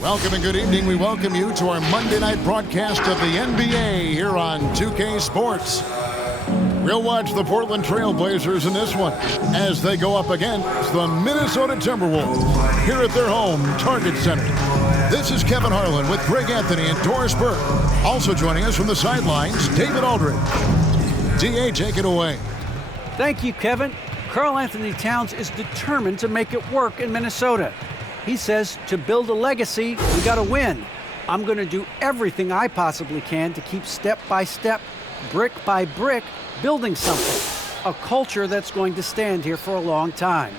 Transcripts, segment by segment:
Welcome and good evening. We welcome you to our Monday night broadcast of the NBA here on 2K Sports. We'll watch the Portland Trail Blazers in this one as they go up against the Minnesota Timberwolves here at their home, Target Center. This is Kevin Harlan with Greg Anthony and Doris Burke. Also joining us from the sidelines, David Aldridge. DA, take it away. Thank you, Kevin. Karl Anthony Towns is determined to make it work in Minnesota. He says, to build a legacy, we got to win. I'm going to do everything I possibly can to keep step by step, brick by brick, building something. A culture that's going to stand here for a long time.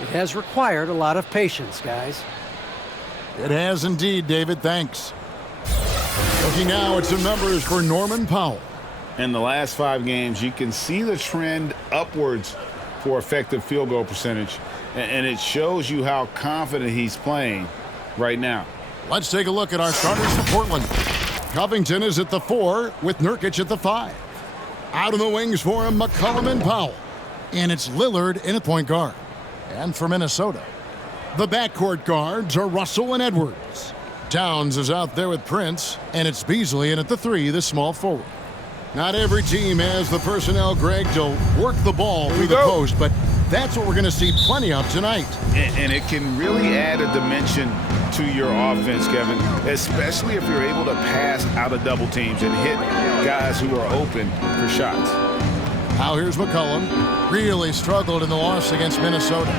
It has required a lot of patience, guys. It has indeed, David. Thanks. Looking now at some numbers for Norman Powell. In the last 5 games, you can see the trend upwards for effective field goal percentage. And it shows you how confident he's playing right now. Let's take a look at our starters for Portland. Covington is at the 4 with Nurkic at the 5. Out on the wings for him, McCollum and Powell. And it's Lillard in at point guard. And for Minnesota, the backcourt guards are Russell and Edwards. Towns is out there with Prince, and it's Beasley in at the 3, the small forward. Not every team has the personnel, Greg, to work the ball through the post, but that's what we're going to see plenty of tonight. And it can really add a dimension to your offense, Kevin, especially if you're able to pass out of double teams and hit guys who are open for shots. Now here's McCollum. Really struggled in the loss against Minnesota.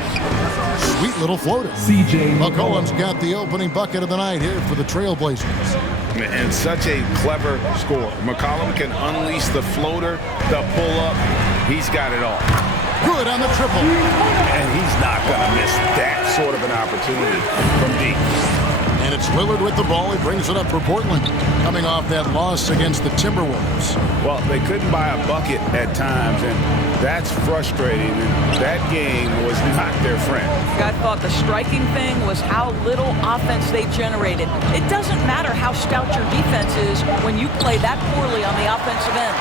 Sweet little floater. McCollum's got the opening bucket of the night here for the Trailblazers. And such a clever score. McCollum can unleash the floater, the pull-up. He's got it all. Good on the triple. And he's not going to miss that sort of an opportunity from deep. And it's Lillard with the ball. He brings it up for Portland, coming off that loss against the Timberwolves. Well, they couldn't buy a bucket at times, and that's frustrating. And that game was not their friend. I thought the striking thing was how little offense they generated. It doesn't matter how stout your defense is when you play that poorly on the offensive end.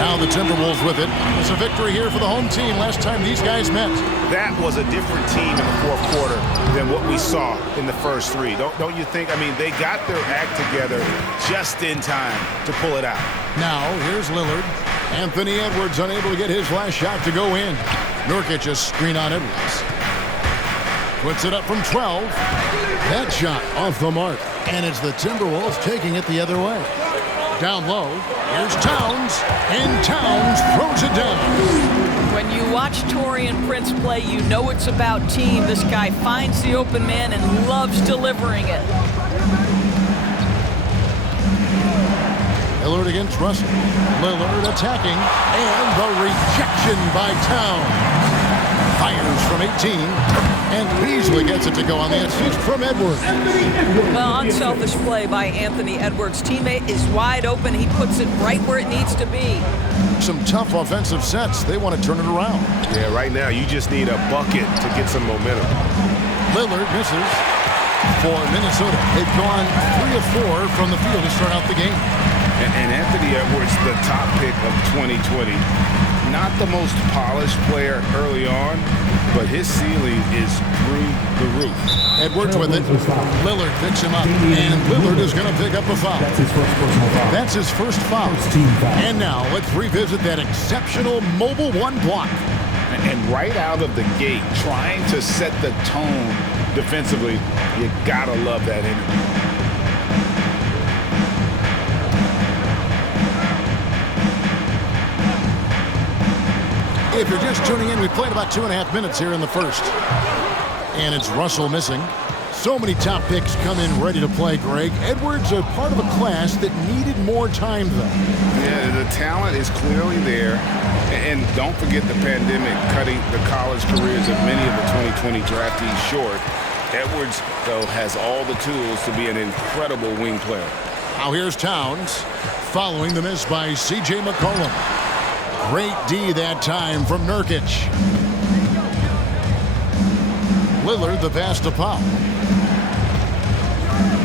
Now the Timberwolves with it. It's a victory here for the home team last time these guys met. That was a different team in the fourth quarter than what we saw in the first 3. Don't you think? I mean, they got their act together just in time to pull it out. Now, here's Lillard. Anthony Edwards unable to get his last shot to go in. Nurkic a screen on Edwards. Puts it up from 12. That shot off the mark. And it's the Timberwolves taking it the other way. Down low, here's Towns, and Towns throws it down. When you watch Taurean Prince play, you know it's about team. This guy finds the open man and loves delivering it. Lillard against Russell. Lillard attacking, and the rejection by Towns. Fires from 18, and Beasley gets it to go on the assist from Edwards. Well, unselfish play by Anthony Edwards. Teammate is wide open. He puts it right where it needs to be. Some tough offensive sets. They want to turn it around. Yeah, right now you just need a bucket to get some momentum. Lillard misses for Minnesota. They've gone 3 of 4 from the field to start out the game. And Anthony Edwards, the top pick of 2020. Not the most polished player early on, but his ceiling is through the roof. Edwards with it. Lillard picks him up, and Lillard is going to pick up a foul. That's his first personal foul. That's his first foul. First team foul. And now let's revisit that exceptional mobile 1 block. And right out of the gate, trying to set the tone defensively, you gotta love that energy. If you're just tuning in, we played about 2.5 minutes here in the first. And it's Russell missing. So many top picks come in ready to play, Greg. Edwards are part of a class that needed more time, though. Yeah, the talent is clearly there. And don't forget the pandemic cutting the college careers of many of the 2020 draftees short. Edwards, though, has all the tools to be an incredible wing player. Now here's Towns, following the miss by C.J. McCollum. Great D that time from Nurkic. Lillard, the pass to Powell.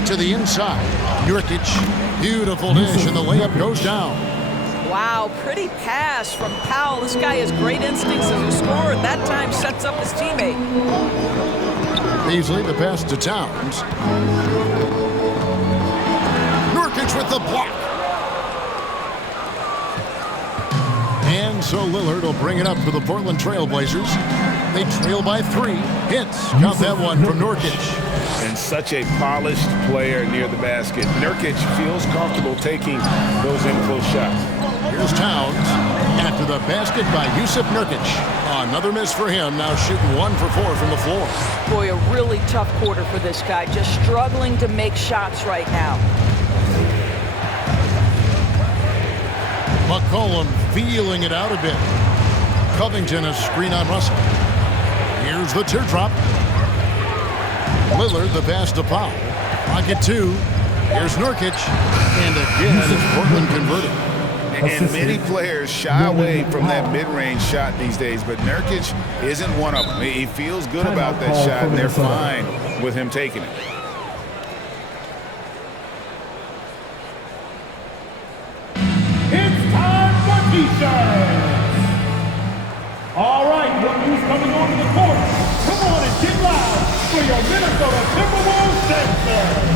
To the inside. Nurkic, beautiful dish, and the layup goes down. Wow, pretty pass from Powell. This guy has great instincts as a scorer. That time sets up his teammate. Beasley, the pass to Towns. Nurkic with the block. And so Lillard will bring it up for the Portland Trail Blazers. They trail by 3. Hits. Count that one from Nurkic. And such a polished player near the basket. Nurkic feels comfortable taking those in-close shots. Here's Towns. After the basket by Yusuf Nurkic. Another miss for him, now shooting 1 for 4 from the floor. Boy, a really tough quarter for this guy. Just struggling to make shots right now. McCollum feeling it out a bit. Covington a screen on Russell. Here's the teardrop. Lillard the pass to Powell. Pocket 2. Here's Nurkic. And again, it's Portland converted. And many players shy away from that mid-range shot these days, but Nurkic isn't one of them. He feels good about that shot, and they're fine with him taking it. It's time for T-shirts. All right, look who's coming onto the court. Come on and get loud for your Minnesota Timberwolves Sensor.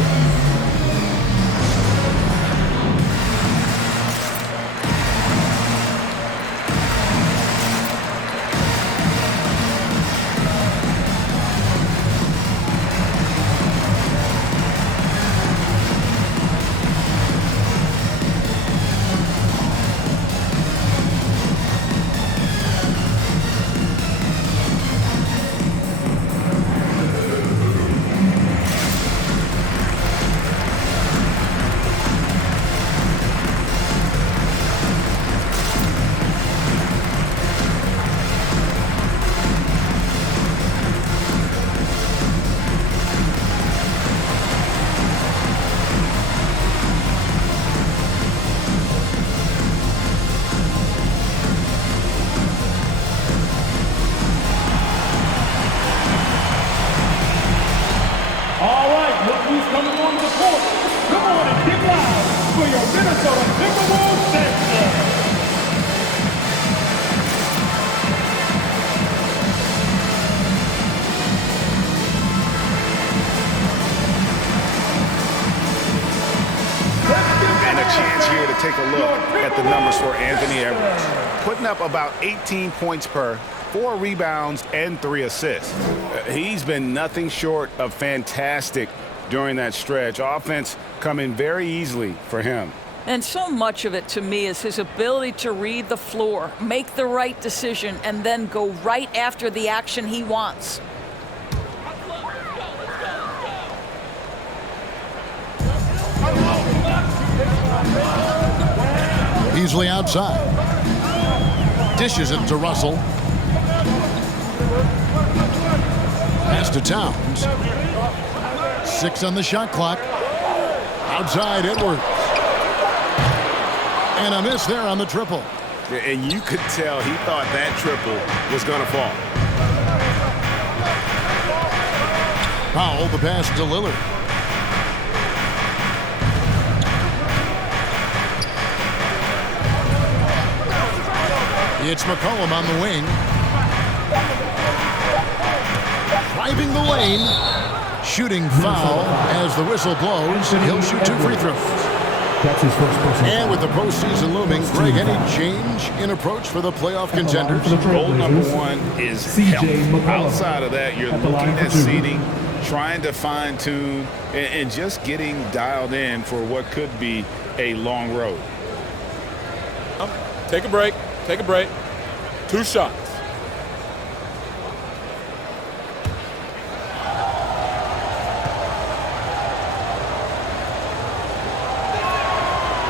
Take a look at the numbers for Anthony Edwards. Putting up about 18 points per, 4 rebounds, and 3 assists. He's been nothing short of fantastic during that stretch. Offense coming very easily for him. And so much of it, to me, is his ability to read the floor, make the right decision, and then go right after the action he wants. Beasley outside. Dishes it to Russell. Pass to Towns. 6 on the shot clock. Outside Edwards. And a miss there on the triple. And you could tell he thought that triple was going to fall. Powell the pass to Lillard. It's McCollum on the wing. Driving the lane. Shooting foul as the whistle blows. He'll shoot 2 free throws. That's his first personal. And with the postseason looming, Greg, any change in approach for the playoff contenders? Goal number 1 is health. Outside of that, you're looking at seeding, trying to fine-tune, and just getting dialed in for what could be a long road. Take a break. Take a break. 2 shots.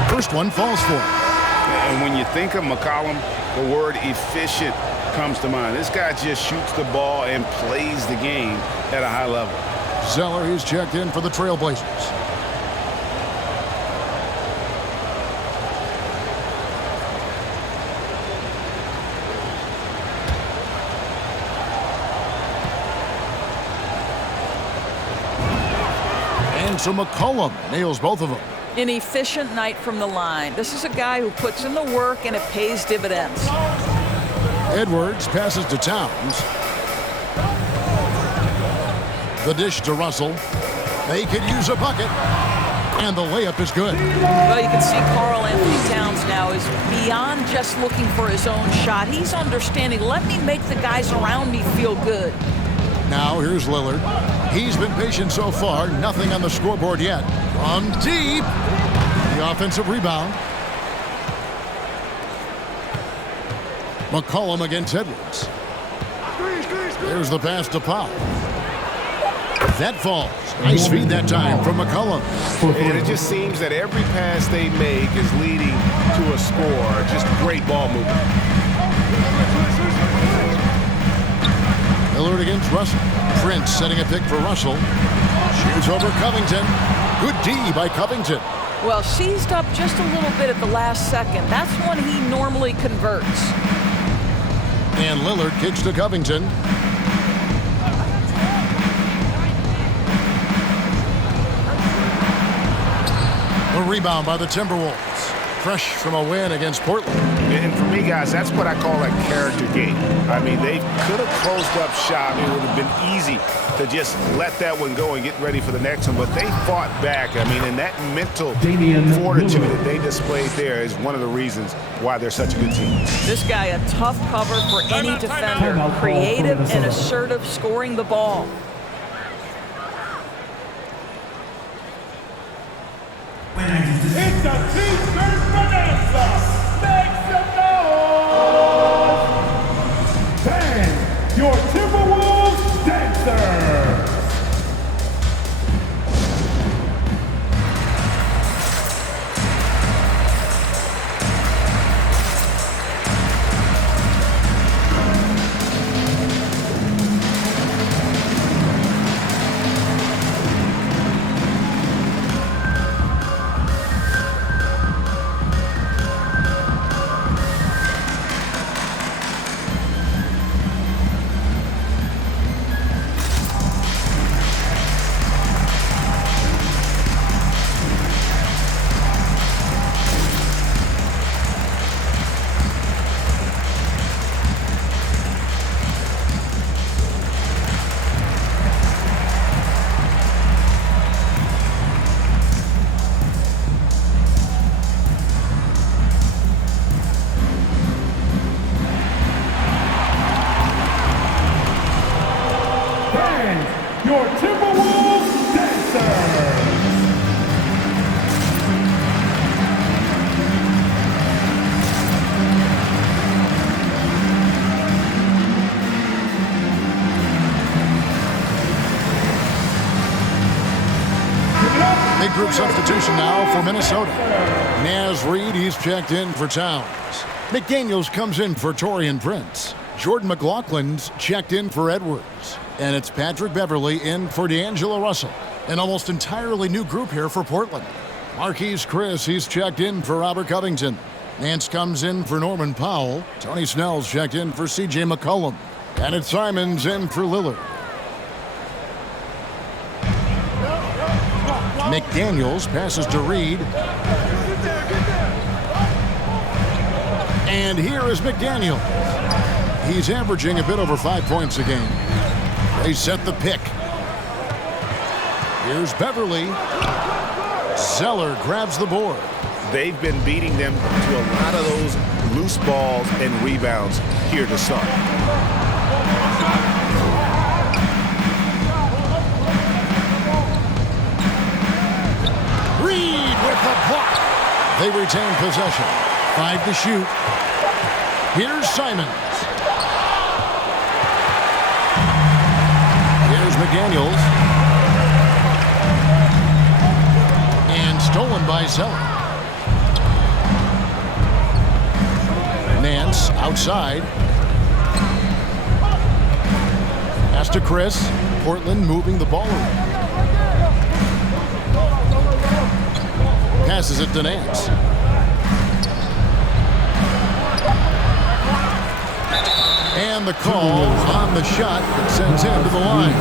First one falls for him. And when you think of McCollum, the word efficient comes to mind. This guy just shoots the ball and plays the game at a high level. Zeller, who's checked in for the Trailblazers. And so McCollum nails both of them. An efficient night from the line. This is a guy who puts in the work and it pays dividends. Edwards passes to Towns. The dish to Russell. They could use a bucket. And the layup is good. Well, you can see Karl Anthony Towns now is beyond just looking for his own shot. He's understanding, let me make the guys around me feel good. Now here's Lillard. He's been patient so far. Nothing on the scoreboard yet. From deep. The offensive rebound. McCollum against Edwards. There's the pass to Powell. That falls. Nice feed that time from McCollum. And it just seems that every pass they make is leading to a score. Just great ball movement. Lillard against Russell. Prince setting a pick for Russell. Shoots over Covington. Good D by Covington. Well, seized up just a little bit at the last second. That's when he normally converts. And Lillard kicks to Covington. A rebound by the Timberwolves. Fresh from a win against Portland. And for me, guys, that's what I call a character game. I mean, they could have closed up shop. It would have been easy to just let that one go and get ready for the next one. But they fought back. I mean, and that mental fortitude that they displayed there is one of the reasons why they're such a good team. This guy, a tough cover for any defender. Creative and assertive, scoring the ball. It's a T-shirt bonanza. Make some noise. Fans, your Timberwolves dancers. Your Timberwolves dancers. Big group substitution now for Minnesota. Naz Reid, he's checked in for Towns. McDaniels comes in for Taurean Prince. Jordan McLaughlin's checked in for Edwards. And it's Patrick Beverley in for D'Angelo Russell. An almost entirely new group here for Portland. Marquise Chris, he's checked in for Robert Covington. Nance comes in for Norman Powell. Tony Snell's checked in for C.J. McCollum. And it's Simons in for Lillard. McDaniels passes to Reid. And here is McDaniels. He's averaging a bit over 5 points a game. They set the pick. Here's Beverley. Zeller grabs the board. They've been beating them to a lot of those loose balls and rebounds here to start. Reid with the block. They retain possession. 5 to shoot. Here's Simons. Here's McDaniels. And stolen by Zeller. Nance outside. Pass to Chris. Portland moving the ball around. Passes it to Nance. And the call on the shot that sends him to the line.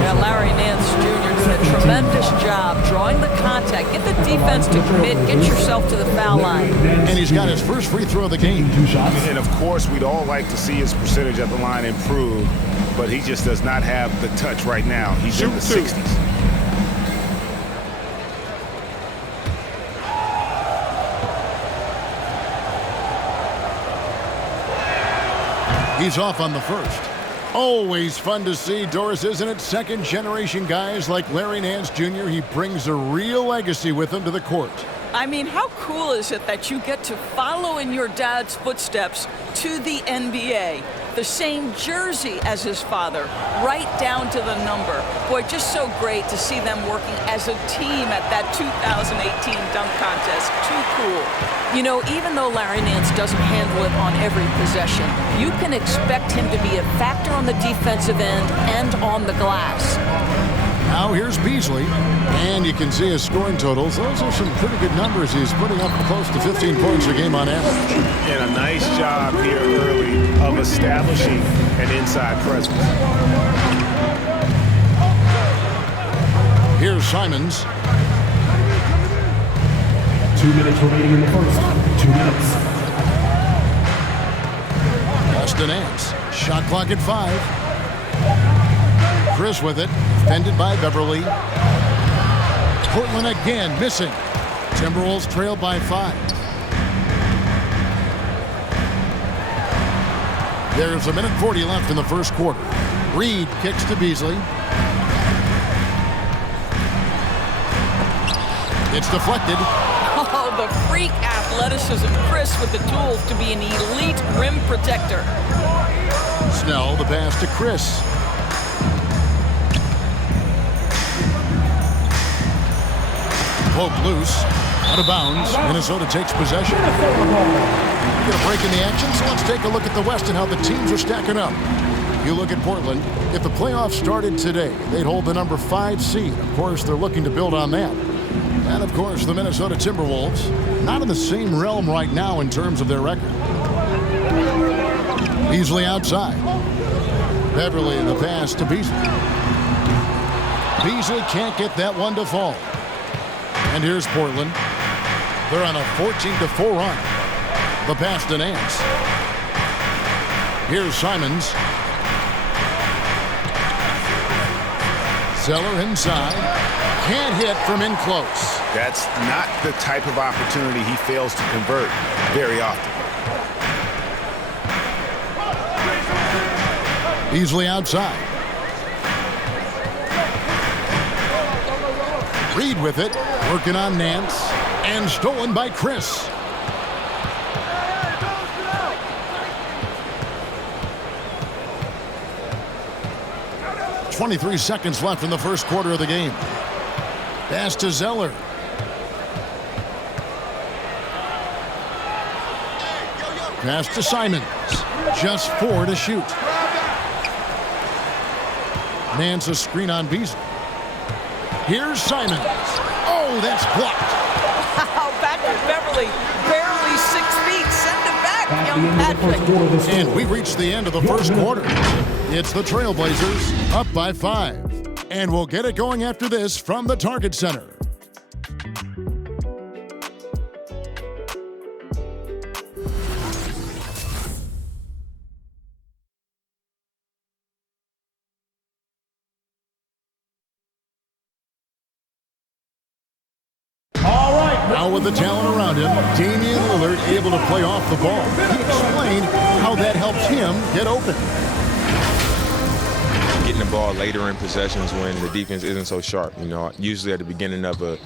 Yeah, Larry Nance Jr. doing a tremendous job drawing the contact. Get the defense to commit. Get yourself to the foul line. And he's got his first free throw of the game. And of course, we'd all like to see his percentage at the line improve. but he just does not have the touch right now. He's in the 60s. He's off on the first. Always fun to see, Doris, isn't it? Second-generation guys like Larry Nance Jr., he brings a real legacy with him to the court. I mean, how cool is it that you get to follow in your dad's footsteps to the NBA? The same jersey as his father, right down to the number. Boy, just so great to see them working as a team at that 2018 dunk contest. Too cool. You know, even though Larry Nance doesn't handle it on every possession, you can expect him to be a factor on the defensive end and on the glass. Now here's Beasley, and you can see his scoring totals. Those are some pretty good numbers. He's putting up close to 15 points a game on average. And a nice job here early of establishing an inside presence. Here's Simons. 2 minutes remaining in the first. 2 minutes. Austin Nance. Shot clock at 5. Chris with it, defended by Beverly. Portland again missing. Timberwolves trail by 5. There's a minute 40 left in the first quarter. Reed kicks to Beasley. It's deflected. Oh, the freak athleticism. Chris with the tools to be an elite rim protector. Snell, the pass to Chris. Poke loose, out of bounds. Minnesota takes possession. We're going to break in the action, so let's take a look at the West and how the teams are stacking up. You look at Portland. If the playoffs started today, they'd hold the number 5 seed. Of course, they're looking to build on that. And, of course, the Minnesota Timberwolves, not in the same realm right now in terms of their record. Beasley outside. Beverly, the pass to Beasley. Beasley can't get that one to fall. And here's Portland. They're on a 14-4 run. The pass to Nance. Here's Simons. Zeller inside. Can't hit from in close. That's not the type of opportunity he fails to convert very often. Beasley outside. Reed with it, working on Nance, and stolen by Chris. .23 seconds left in the first quarter of the game. Pass to Zeller. Pass to Simons. Just 4 to shoot. Nance a screen on Beasley. Here's Simons. Oh, that's blocked. Back to Beverly. Barely 6 feet. Send it back, young Patrick. And we reach the end of the first quarter. It's the Trailblazers up by 5. And we'll get it going after this from the Target Center. Now with the talent around him, Damian Lillard able to play off the ball. He explained how that helps him get open. Getting the ball later in possessions when the defense isn't so sharp. You know, usually at the beginning of a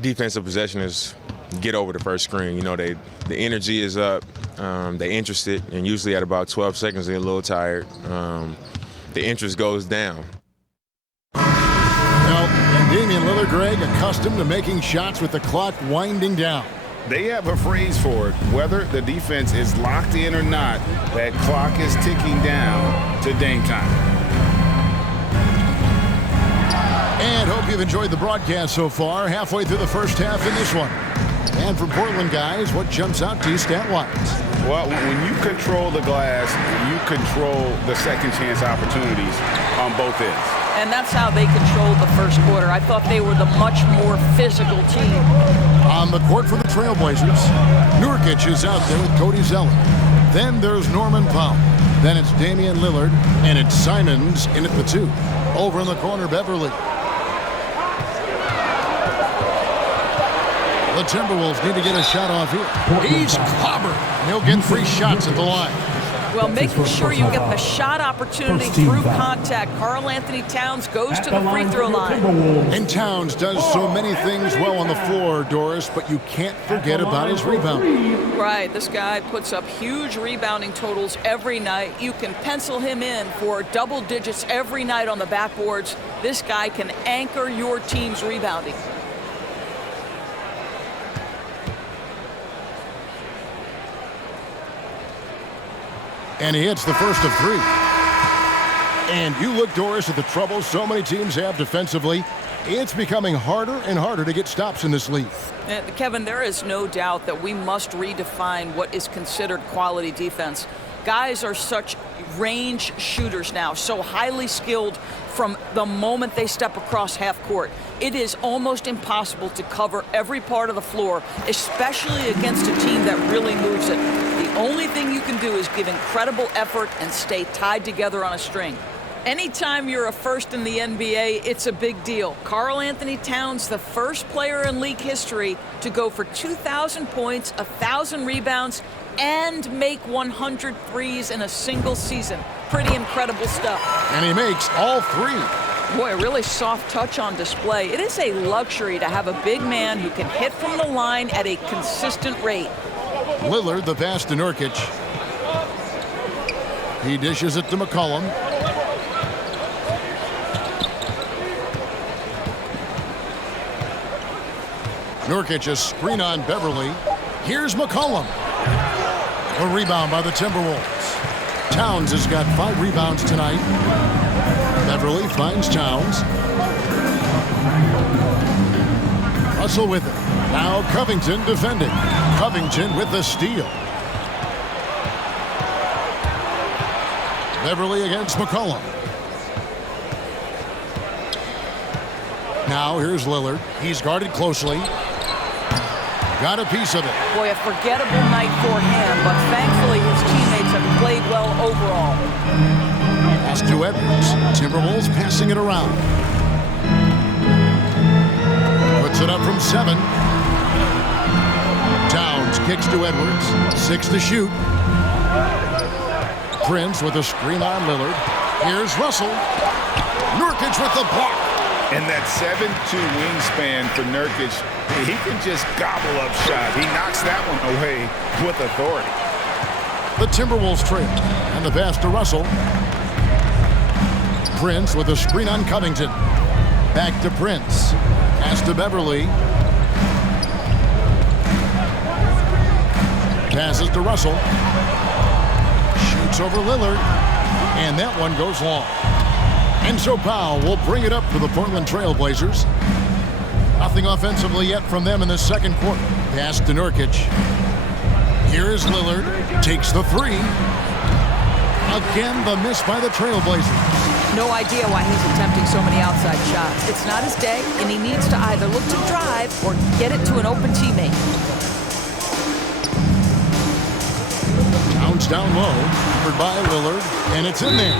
defensive possession is get over the first screen. You know, the energy is up, they're interested, and usually at about 12 seconds they're a little tired. The interest goes down. And Damian Lillard, Greg, accustomed to making shots with the clock winding down. They have a phrase for it. Whether the defense is locked in or not, that clock is ticking down to Dame time. And hope you've enjoyed the broadcast so far. Halfway through the first half in this one. And from Portland, guys, what jumps out to you stat-wise? Well, when you control the glass, you control the second chance opportunities on both ends. And that's how they controlled the first quarter. I thought they were the much more physical team. On the court for the Trailblazers, Nurkic is out there with Cody Zeller. Then there's Norman Powell. Then it's Damian Lillard, and it's Simons in at the 2. Over in the corner, Beverly. The Timberwolves need to get a shot off here. He's clobbered. He'll get 3 shots at the line. Well, making sure you get the shot opportunity through contact. Karl Anthony Towns goes to the free throw line. And Towns does so many things well on the floor, Doris, but you can't forget about his rebounding. Right, this guy puts up huge rebounding totals every night. You can pencil him in for double digits every night on the backboards. This guy can anchor your team's rebounding. And he hits the first of 3. And you look, Doris, at the trouble so many teams have defensively. It's becoming harder and harder to get stops in this league. Kevin, there is no doubt that we must redefine what is considered quality defense. Guys are such range shooters now, so highly skilled from the moment they step across half court. It is almost impossible to cover every part of the floor, especially against a team that really moves it. The only thing you can do is give incredible effort and stay tied together on a string. Anytime you're a first in the NBA, it's a big deal. Karl Anthony Towns, the first player in league history to go for 2,000 points, 1,000 rebounds, and make 100 threes in a single season. Pretty incredible stuff. And he makes all 3. Boy, a really soft touch on display. It is a luxury to have a big man who can hit from the line at a consistent rate. Lillard, the pass to Nurkic. He dishes it to McCollum. Nurkic, a screen on Beverly. Here's McCollum. A rebound by the Timberwolves. Towns has got 5 rebounds tonight. Beverly finds Towns. Russell with it. Now Covington defending. Covington with the steal. Beverly against McCollum. Now here's Lillard. He's guarded closely. Got a piece of it. Boy, a forgettable night for him, but thankfully his teammates have played well overall. Pass to Edwards. Timberwolves passing it around. Puts it up from 7. Towns kicks to Edwards. 6 to shoot. Prince with a screen on Lillard. Here's Russell. Nurkic with the block. And that 7'2" wingspan for Nurkic, he can just gobble up shots. He knocks that one away with authority. The Timberwolves trail. And the pass to Russell. Prince with a screen on Covington. Back to Prince. Pass to Beverly. Passes to Russell. Shoots over Lillard. And that one goes long. And so Powell will bring it up for the Portland Trail Blazers. Nothing offensively yet from them in the second quarter. Pass to Nurkic. Here is Lillard. Takes the 3. Again, the miss by the Trail Blazers. No idea why he's attempting so many outside shots. It's not his day, and he needs to either look to drive or get it to an open teammate. Towns down low, covered by Lillard, and it's in there.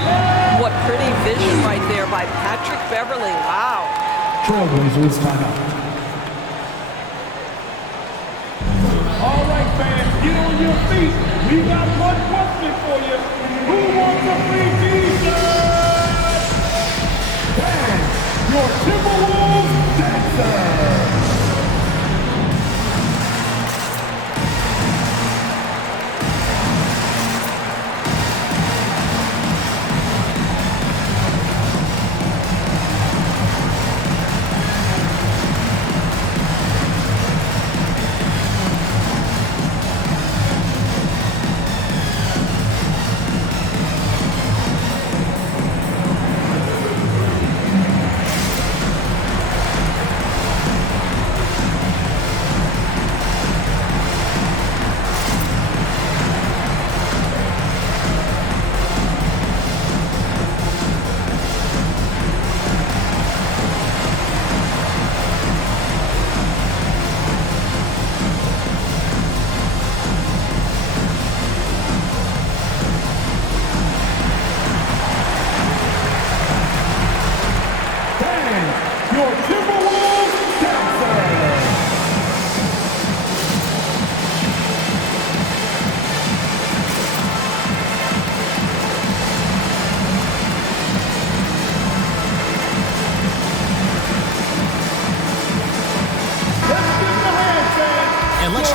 What pretty vision right there by Patrick Beverly. Wow. Trailblazers timeout. All right, fans, get on your feet. We got one question for you. Who wants a free t-shirt? And your Timberwolves dancer.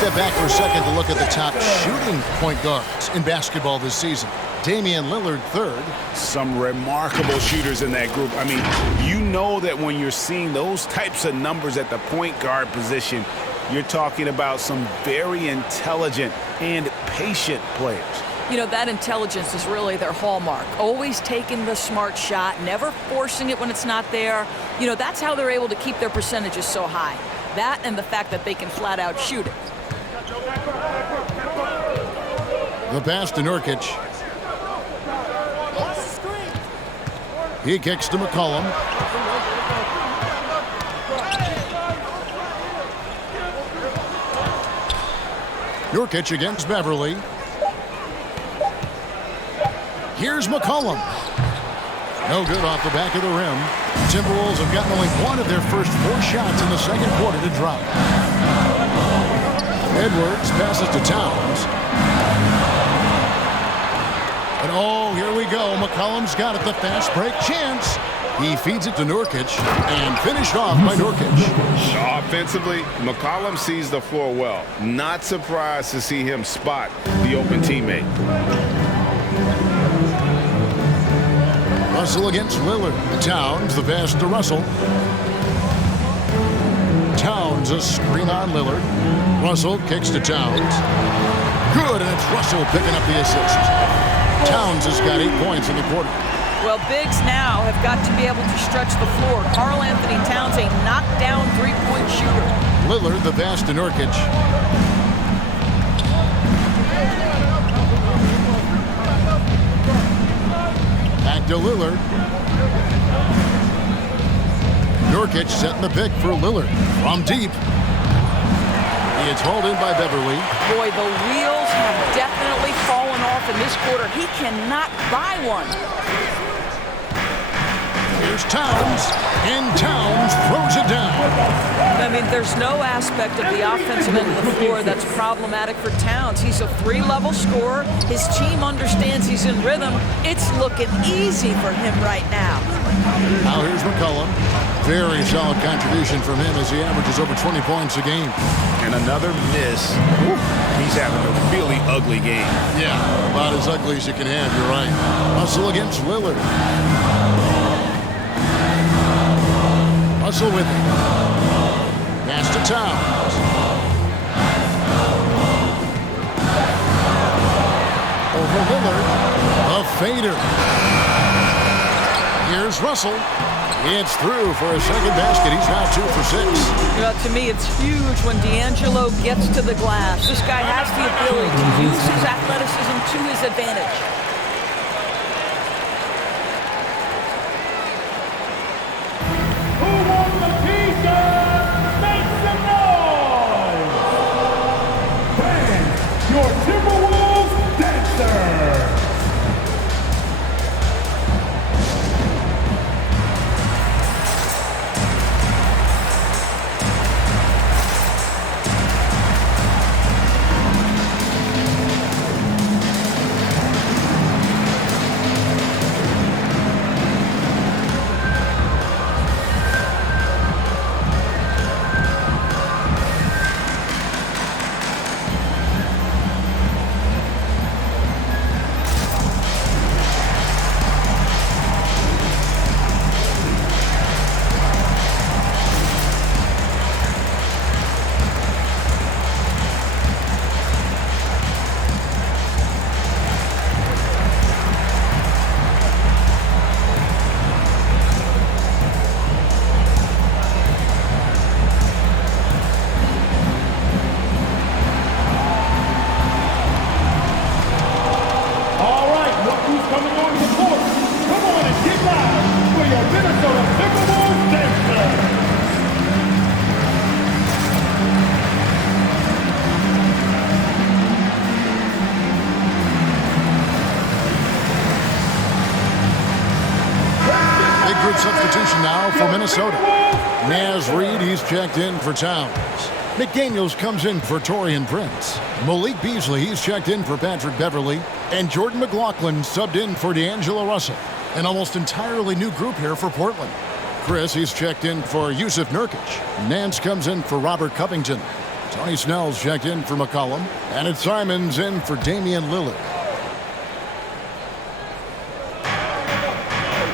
step back for a second to look at the top shooting point guards in basketball this season. Damian Lillard, third. Some remarkable shooters in that group. I mean, you know that when you're seeing those types of numbers at the point guard position, you're talking about some very intelligent and patient players. You know, that intelligence is really their hallmark. Always taking the smart shot, never forcing it when it's not there. You know, that's how they're able to keep their percentages so high. That and the fact that they can flat out shoot it. The pass to Nurkic. He kicks to McCollum. Nurkic against Beverly. Here's McCollum. No good off the back of the rim. Timberwolves have gotten only one of their first 4 shots in the second quarter to drop. Edwards passes to Towns. And oh, here we go. McCollum's got it. The fast break chance. He feeds it to Nurkic and finished off by Nurkic. Offensively, McCollum sees the floor well. Not surprised to see him spot the open teammate. Russell against Lillard. Towns, the pass to Russell. Towns, a screen on Lillard. Russell kicks to Towns. Good, and it's Russell picking up the assist. Towns has got 8 points in the quarter. Well, bigs now have got to be able to stretch the floor. Karl Anthony Towns, a knockdown three-point shooter. Lillard, the pass to Nurkic. Back to Lillard. Nurkic setting the pick for Lillard from deep. He is hauled in by Beverly. Boy, the wheels have definitely fallen off in this quarter. He cannot buy one. Here's Towns, and Towns throws it down. I mean, there's no aspect of the offensive end of the floor that's problematic for Towns. He's a 3-level scorer. His team understands he's in rhythm. It's looking easy for him right now. Now here's McCollum. Very solid contribution from him as he averages over 20 points a game. And another miss. He's having a really ugly game. Yeah, about as ugly as you can have, you're right. Russell against Lillard. Russell with it. Pass to Towns. Over Lillard. A fader. Here's Russell. It's through for a second basket. He's now 2 for 6. You know, to me, it's huge when D'Angelo gets to the glass. This guy has the ability to use his athleticism to his advantage. Who wants the T-shirt? Make some noise! Bang! Your Timberwolves dancer! Substitution now for Minnesota. Naz Reid, he's checked in for Towns. McDaniels comes in for Taurean Prince. Malik Beasley, he's checked in for Patrick Beverly. And Jordan McLaughlin subbed in for D'Angelo Russell. An almost entirely new group here for Portland. Chris, he's checked in for Yusuf Nurkic. Nance comes in for Robert Covington. Tony Snell's checked in for McCollum. And it's Simons in for Damian Lillard.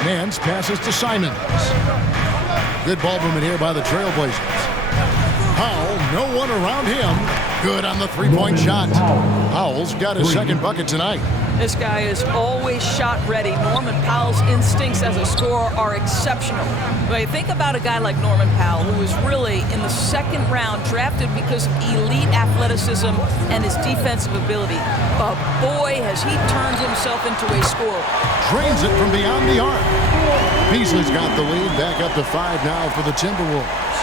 Nance passes to Simons. Good ball movement here by the Trailblazers. Powell, no one around him. Good on the three-point shot. Powell's got his second bucket tonight. This guy is always shot ready. Norman Powell's instincts as a scorer are exceptional. But you think about a guy like Norman Powell, who was really in the second round drafted because of elite athleticism and his defensive ability. But boy, has he turned himself into a scorer. Drains it from beyond the arc. Beasley's got the lead, back up to 5 now for the Timberwolves.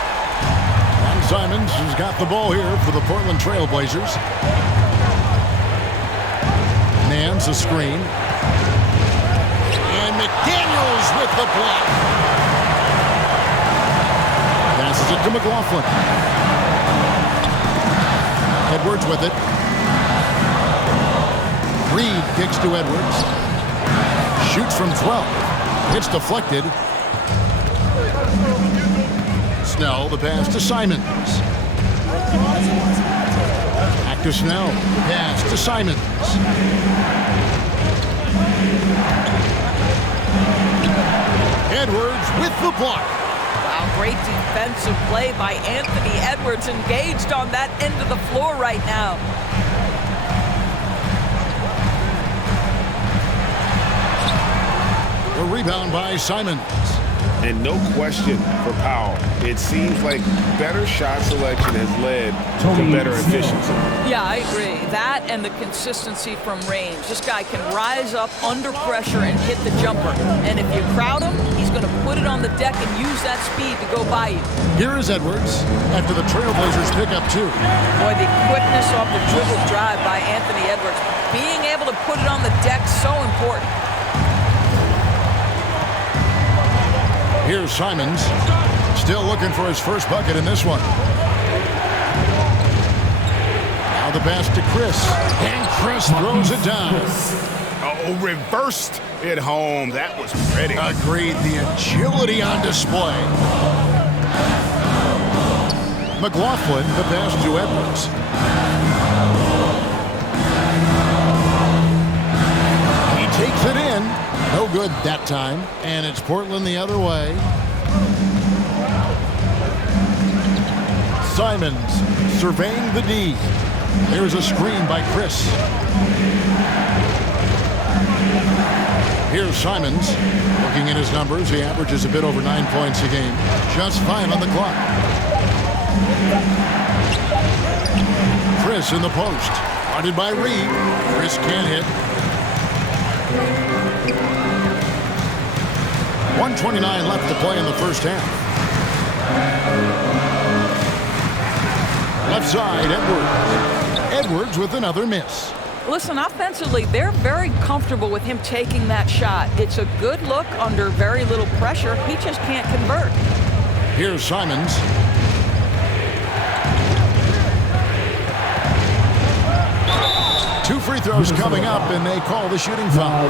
And Simons has got the ball here for the Portland Trailblazers. Nance a screen. And McDaniels with the block. Passes it to McLaughlin. Edwards with it. Reed kicks to Edwards. Shoots from 12. It's deflected. Snell, the pass to Simons. Back to Snell. Pass to Simons. Edwards with the block. Wow, great defensive play by Anthony Edwards, engaged on that end of the floor right now. The rebound by Simons. And no question for Powell. It seems like better shot selection has led to better efficiency. Yeah, I agree. That and the consistency from range. This guy can rise up under pressure and hit the jumper. And if you crowd him, he's going to put it on the deck and use that speed to go by you. Here is Edwards after the Trailblazers pick up 2. Boy, the quickness off the dribble drive by Anthony Edwards. Being able to put it on the deck, so important. Here's Simons, still looking for his first bucket in this one. Now the pass to Chris, and Chris throws it down. Oh, reversed it home. That was pretty. Agreed, the agility on display. McLaughlin, the pass to Edwards. He takes it in. No good that time, and it's Portland the other way. Simons surveying the D. Here's a screen by Chris. Here's Simons. Looking at his numbers, he averages a bit over 9 points a game. Just 5 on the clock. Chris in the post. Guarded by Reed. Chris can't hit. 1:29 left to play in the first half. Left side, Edwards. Edwards with another miss. Listen, offensively, they're very comfortable with him taking that shot. It's a good look under very little pressure. He just can't convert. Here's Simons. Two free throws coming up, and they call the shooting foul.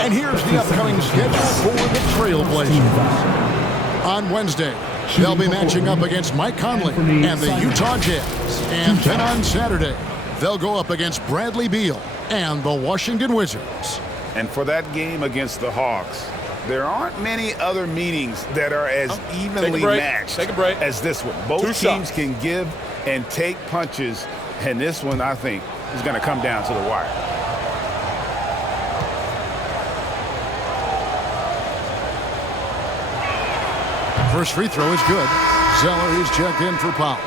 And here's the upcoming schedule for the Trailblazers. On Wednesday, they'll be matching up against Mike Conley and the Utah Jazz. And then on Saturday, they'll go up against Bradley Beal and the Washington Wizards. And for that game against the Hawks, there aren't many other meetings that are as evenly matched as this one. Both teams can give and take punches, and this one, I think, is going to come down to the wire. First free throw is good. Zeller is checked in for Powell.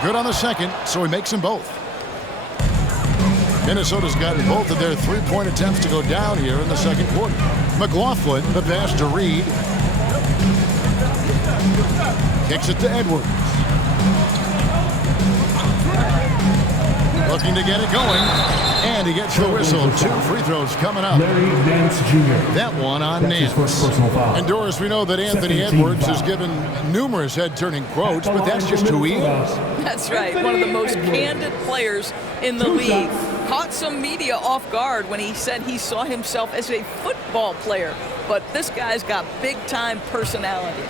Good on the second, so he makes them both. Minnesota's gotten both of their three-point attempts to go down here in the second quarter. McLaughlin, the pass to Reed. Kicks it to Edwards. Looking to get it going. And he gets the whistle. 2 free throws coming up. Larry Nance Jr. That one on That's his Nance. first personal foul. And Doris, we know that Anthony Second team Edwards has foul. given numerous head-turning quotes, but that's just who he is. That's right, one of the most candid players in the league. Caught some media off guard when he said he saw himself as a football player, but this guy's got big-time personality.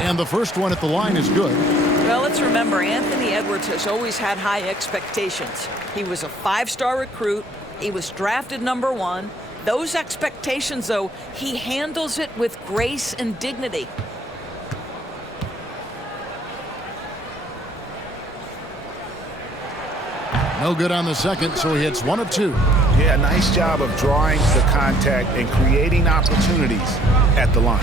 And the first one at the line is good. Well, let's remember, Anthony Edwards has always had high expectations. He was a 5-star recruit. He was drafted #1. Those expectations, though, he handles it with grace and dignity. No good on the second, so he hits 1 of 2. Yeah, nice job of drawing the contact and creating opportunities at the line.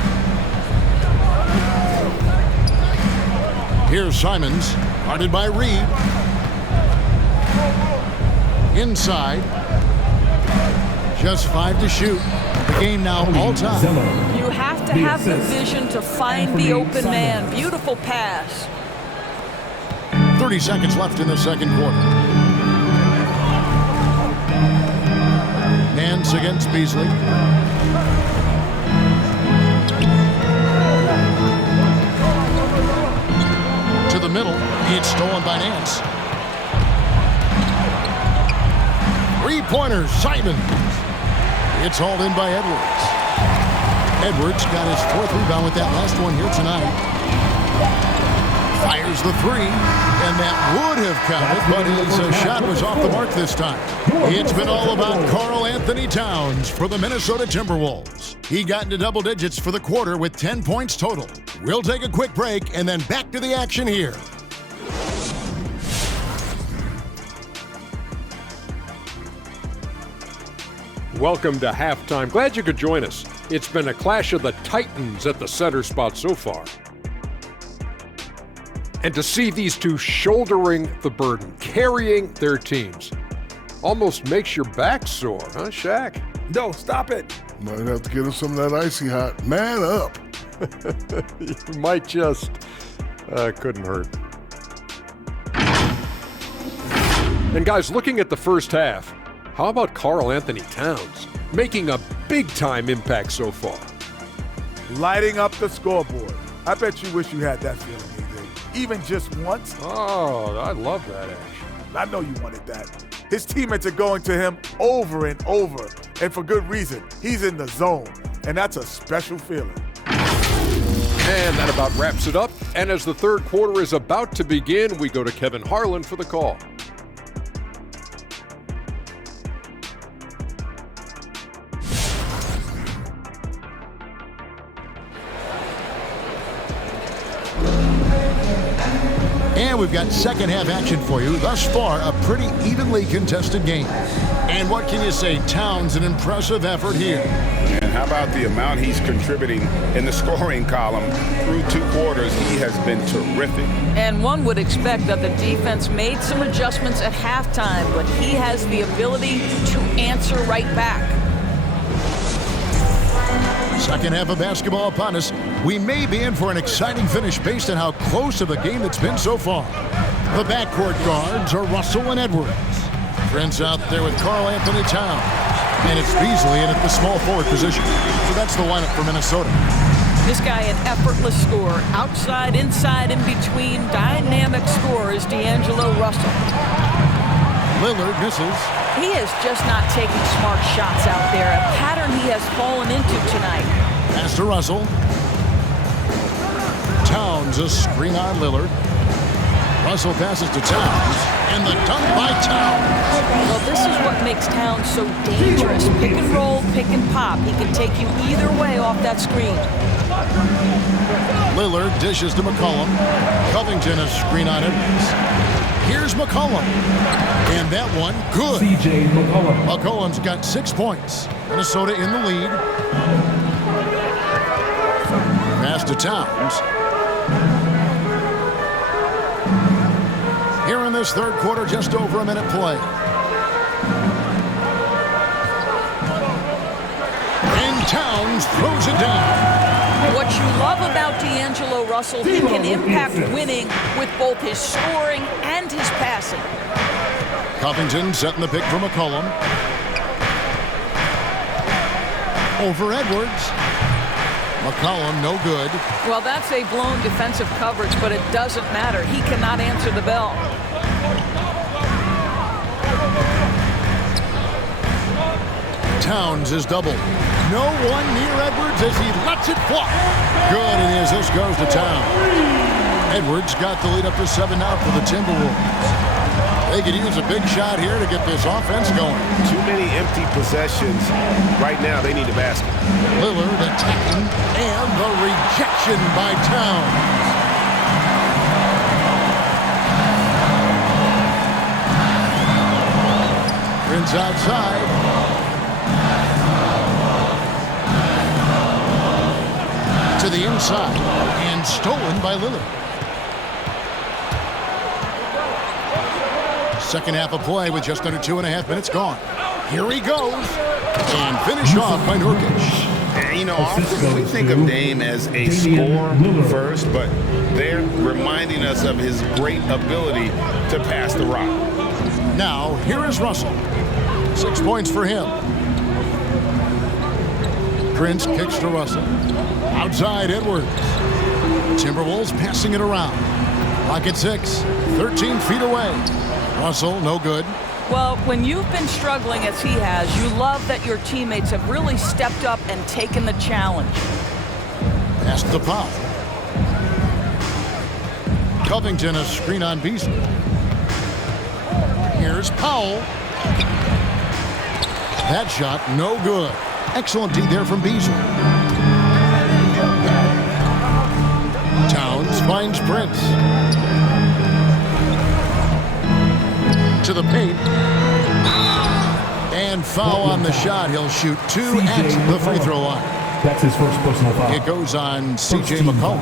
Here's Simons, guarded by Reed. Inside. Just 5 to shoot. The game now all time. You have to have the vision to find the open man. Beautiful pass. 30 seconds left in the second quarter. Nance against Beasley. To the middle. It's stolen by Nance. 3-pointer, Simons. It's hauled in by Edwards. Edwards got his 4th rebound with that last one here tonight. Fires the 3, and that would have counted, but his shot was off the mark this time. It's been all about Karl Anthony Towns for the Minnesota Timberwolves. He got into double digits for the quarter with 10 points total. We'll take a quick break and then back to the action here. Welcome to halftime. Glad you could join us. It's been a clash of the Titans at the center spot so far. And to see these two shouldering the burden, carrying their teams, almost makes your back sore, huh, Shaq? No, stop it. Might have to get him some of that icy hot. Man up. You might just, couldn't hurt. And guys, looking at the first half, how about Karl Anthony Towns making a big-time impact so far? Lighting up the scoreboard. I bet you wish you had that feeling, AJ. Even just once. Oh, I love that action. I know you wanted that. His teammates are going to him over and over, and for good reason. He's in the zone, and that's a special feeling. And that about wraps it up. And as the third quarter is about to begin, we go to Kevin Harlan for the call. And we've got second half action for you. Thus far, a pretty evenly contested game. And what can you say? Towns, an impressive effort here. And how about the amount he's contributing in the scoring column through 2 quarters? He has been terrific. And one would expect that the defense made some adjustments at halftime, but he has the ability to answer right back. Second half of basketball upon us. We may be in for an exciting finish based on how close of the game that's been so far. The backcourt guards are Russell and Edwards. Prince out there with Karl Anthony Towns. And it's Beasley in at the small forward position. So that's the lineup for Minnesota. This guy an effortless scorer. Outside, inside, in between. Dynamic scorer is D'Angelo Russell. Lillard misses. He is just not taking smart shots out there. A pattern he has fallen into tonight. Pass to Russell. Towns a screen on Lillard. Russell passes to Towns. And the dunk by Towns. Well, this is what makes Towns so dangerous. Pick and roll, pick and pop. He can take you either way off that screen. Lillard dishes to McCollum. Covington a screen on Edwards. Here's McCollum. And that one, good. C.J. McCollum. McCollum's got 6 points. Minnesota in the lead. Pass to Towns. Here in this third quarter, just over a minute play. And Towns throws it down. What you love about D'Angelo Russell, he can impact winning with both his scoring and his passing. Covington setting the pick for McCollum. Over Edwards. McCollum, no good. Well, that's a blown defensive coverage, but it doesn't matter. He cannot answer the bell. Towns is doubled. No one near Edwards as he lets it fly. Good, and as this goes to Towns. Edwards got the lead up to 7 now for the Timberwolves. They could use a big shot here to get this offense going. Too many empty possessions. Right now, they need a basket. Lillard attacking, and the rejection by Towns. Prince outside. To the inside, and stolen by Lillard. Second half of play with just under 2.5 minutes gone. Here he goes, and finished off by Nurkic. And, you know, often we think of Dame as a scorer first, but they're reminding us of his great ability to pass the rock. Now, here is Russell. 6 points for him. Prince kicks to Russell. Outside Edwards. Timberwolves passing it around. Clock at 6, 13 feet away. Russell, no good. Well, when you've been struggling as he has, you love that your teammates have really stepped up and taken the challenge. Pass to Powell. Covington, a screen on Beasley. Here's Powell. That shot, no good. Excellent D there from Beasley. Towns finds Prince. To the paint. And foul on the shot. He'll shoot 2 at the free throw line. That's his first personal foul. It goes on C.J. McCollum.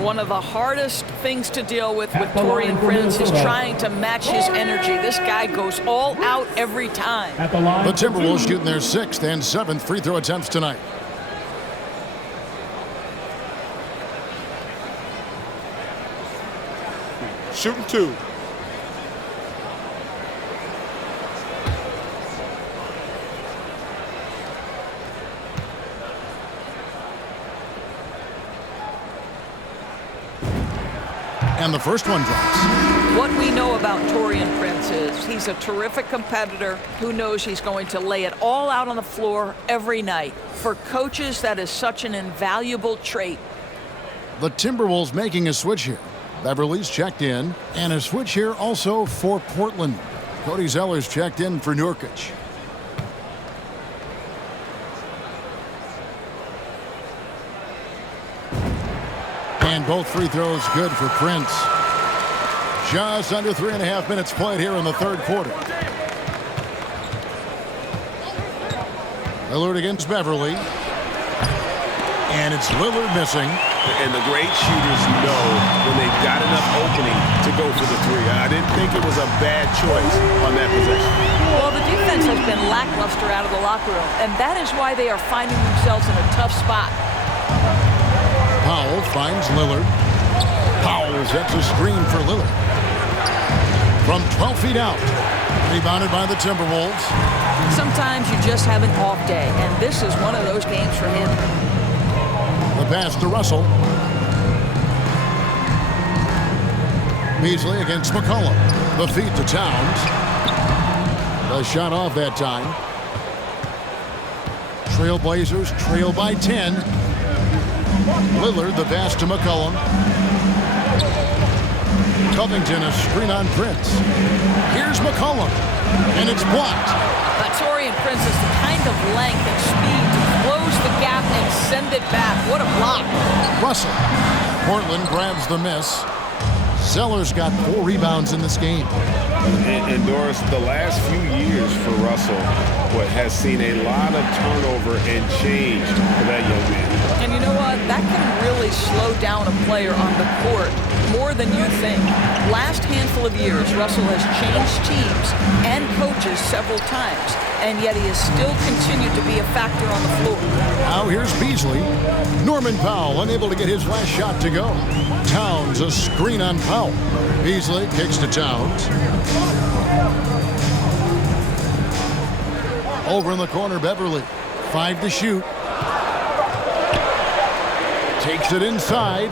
One of the hardest things to deal with Taurean Prince is trying to match his energy. This guy goes all out every time. The Timberwolves shooting their 6th and 7th free throw attempts tonight. Shooting 2. And the first one drops. What we know about Taurean Prince is he's a terrific competitor who knows he's going to lay it all out on the floor every night. For coaches, that is such an invaluable trait. The Timberwolves making a switch here. Beverly's checked in, and a switch here also for Portland. Cody Zeller's checked in for Nurkic. And both free throws good for Prince. Just under 3.5 minutes played here in the third quarter. Lillard against Beverly. And it's Lillard missing. And the great shooters know when they've got enough opening to go for the 3. I didn't think it was a bad choice on that possession. Well, the defense has been lackluster out of the locker room, and that is why they are finding themselves in a tough spot. Powell finds Lillard. Powell sets a screen for Lillard. From 12 feet out. Rebounded by the Timberwolves. Sometimes you just have an off day, and this is one of those games for him. The pass to Russell. Beasley against McCollum. The feed to Towns. The shot off that time. Trailblazers trail by 10. Lillard, the pass to McCollum. Covington, a screen on Prince. Here's McCollum, and it's blocked. Taurean Prince is the kind of length and speed to close the gap and send it back. What a block. Russell. Portland grabs the miss. Zeller's got 4 rebounds in this game. And Doris, the last few years for Russell has seen a lot of turnover and change for that young man. And you know what? That can really slow down a player on the court more than you think. Last handful of years, Russell has changed teams and coaches several times, and yet he has still continued to be a factor on the floor. Now here's Beasley. Norman Powell unable to get his last shot to go. Towns a screen on Powell. Beasley kicks to Towns. Over in the corner, Beverly. 5 to shoot. Takes it inside.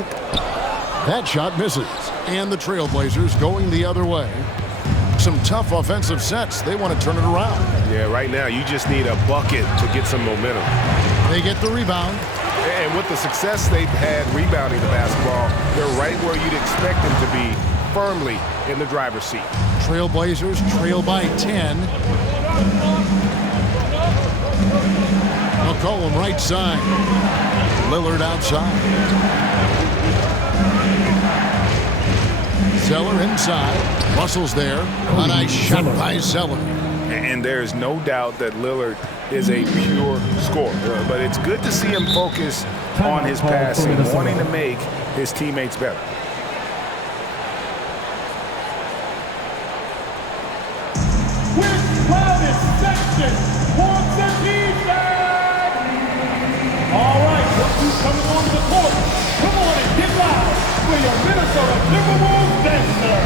That shot misses. And the Trailblazers going the other way. Some tough offensive sets. They want to turn it around. Yeah, right now you just need a bucket to get some momentum. They get the rebound. And with the success they've had rebounding the basketball, they're right where you'd expect them to be, firmly in the driver's seat. Trailblazers trail by 10. McCollum right side. Lillard outside. Zeller inside. Russell's there. A nice shot by Zeller. And there's no doubt that Lillard is a pure scorer. But it's good to see him focus on his passing, wanting to make his teammates better. With crowded section, wants the defense! All right, look who's coming onto the court. Come on and get loud for your Minnesota Timberwolves dancer.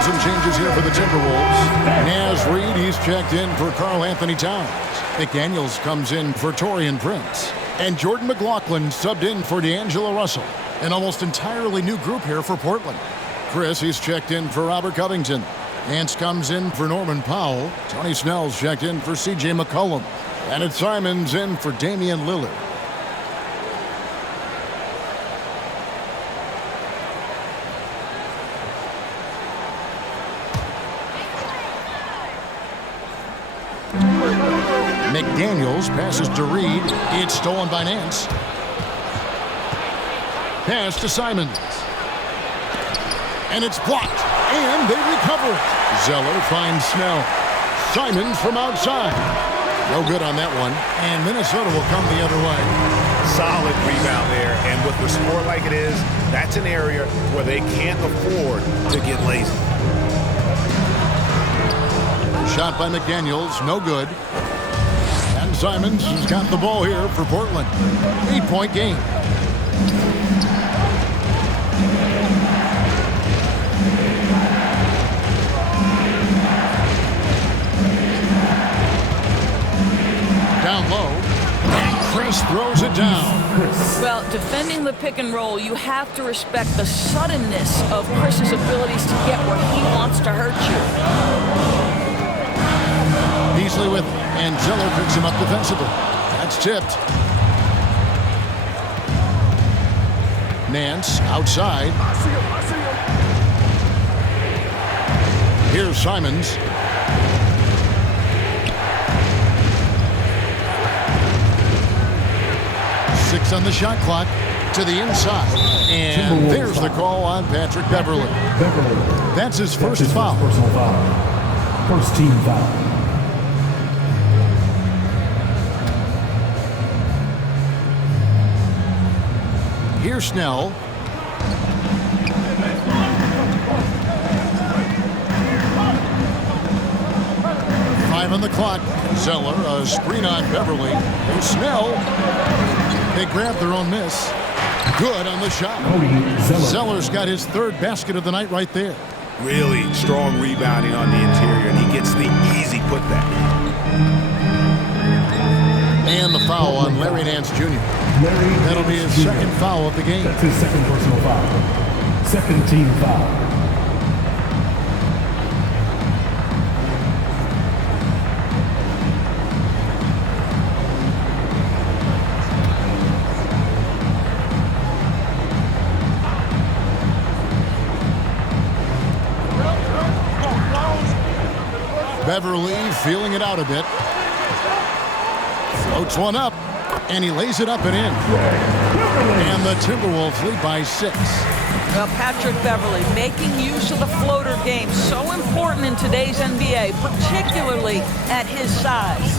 Some changes here for the Timberwolves. Naz Reid, he's checked in for Karl Anthony Towns. McDaniels comes in for Taurean Prince. And Jordan McLaughlin subbed in for D'Angelo Russell. An almost entirely new group here for Portland. Chris, he's checked in for Robert Covington. Nance comes in for Norman Powell. Tony Snell's checked in for C.J. McCollum. And it's Simons in for Damian Lillard. McDaniels passes to Reid. It's stolen by Nance. Pass to Simons. And it's blocked. And they recover it. Zeller finds Snell. Simons from outside. No good on that one. And Minnesota will come the other way. Solid rebound there. And with the score like it is, that's an area where they can't afford to get lazy. Shot by McDaniels. No good. Simons has got the ball here for Portland. 8-point game. Down low. And Chris throws it down. Well, defending the pick and roll, you have to respect the suddenness of Chris's abilities to get where he wants to hurt you. Beasley with it. And Zeller picks him up defensively. That's tipped. Nance outside. Here's Simons. Six on the shot clock to the inside. And there's the call on Patrick Beverly. That's his first foul. Personal foul. First team foul. Here's Snell. 5 on the clock. Zeller, a screen on Beverly. Here's Snell. They grab their own miss. Good on the shot. Zeller's got his 3rd basket of the night right there. Really strong rebounding on the interior, and he gets the easy putback. And the foul on Larry Nance Jr. That'll be his 2nd foul of the game. That's his 2nd personal foul. 2nd team foul. Beverly feeling it out a bit. Floats one up, and he lays it up and in. And the Timberwolves lead by 6. Well, Patrick Beverly making use of the floater game. So important in today's NBA, particularly at his size.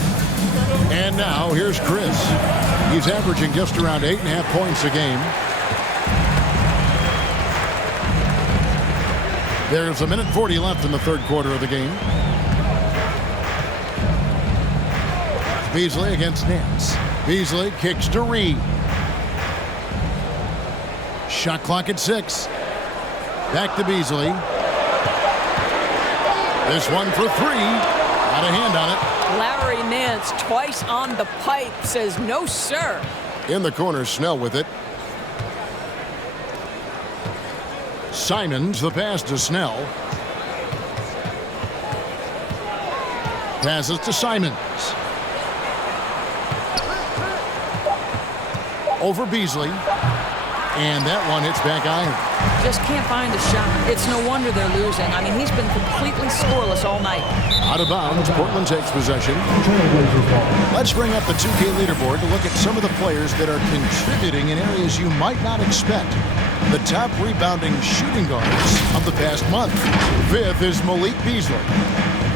And now here's Chris. He's averaging just around 8.5 points a game. There's 1:40 left in the 3rd quarter of the game. Beasley against Nance. Beasley kicks to Reed. Shot clock at 6. Back to Beasley. This one for 3. Got a hand on it. Larry Nance twice on the pipe says no, sir. In the corner, Snell with it. Simons, the pass to Snell. Passes to Simons. Over Beasley. And that one hits back iron. Just can't find a shot. It's no wonder they're losing. I mean, he's been completely scoreless all night. Out of bounds, Portland takes possession. Let's bring up the 2K leaderboard to look at some of the players that are contributing in areas you might not expect. The top rebounding shooting guards of the past month. 5th is Malik Beasley.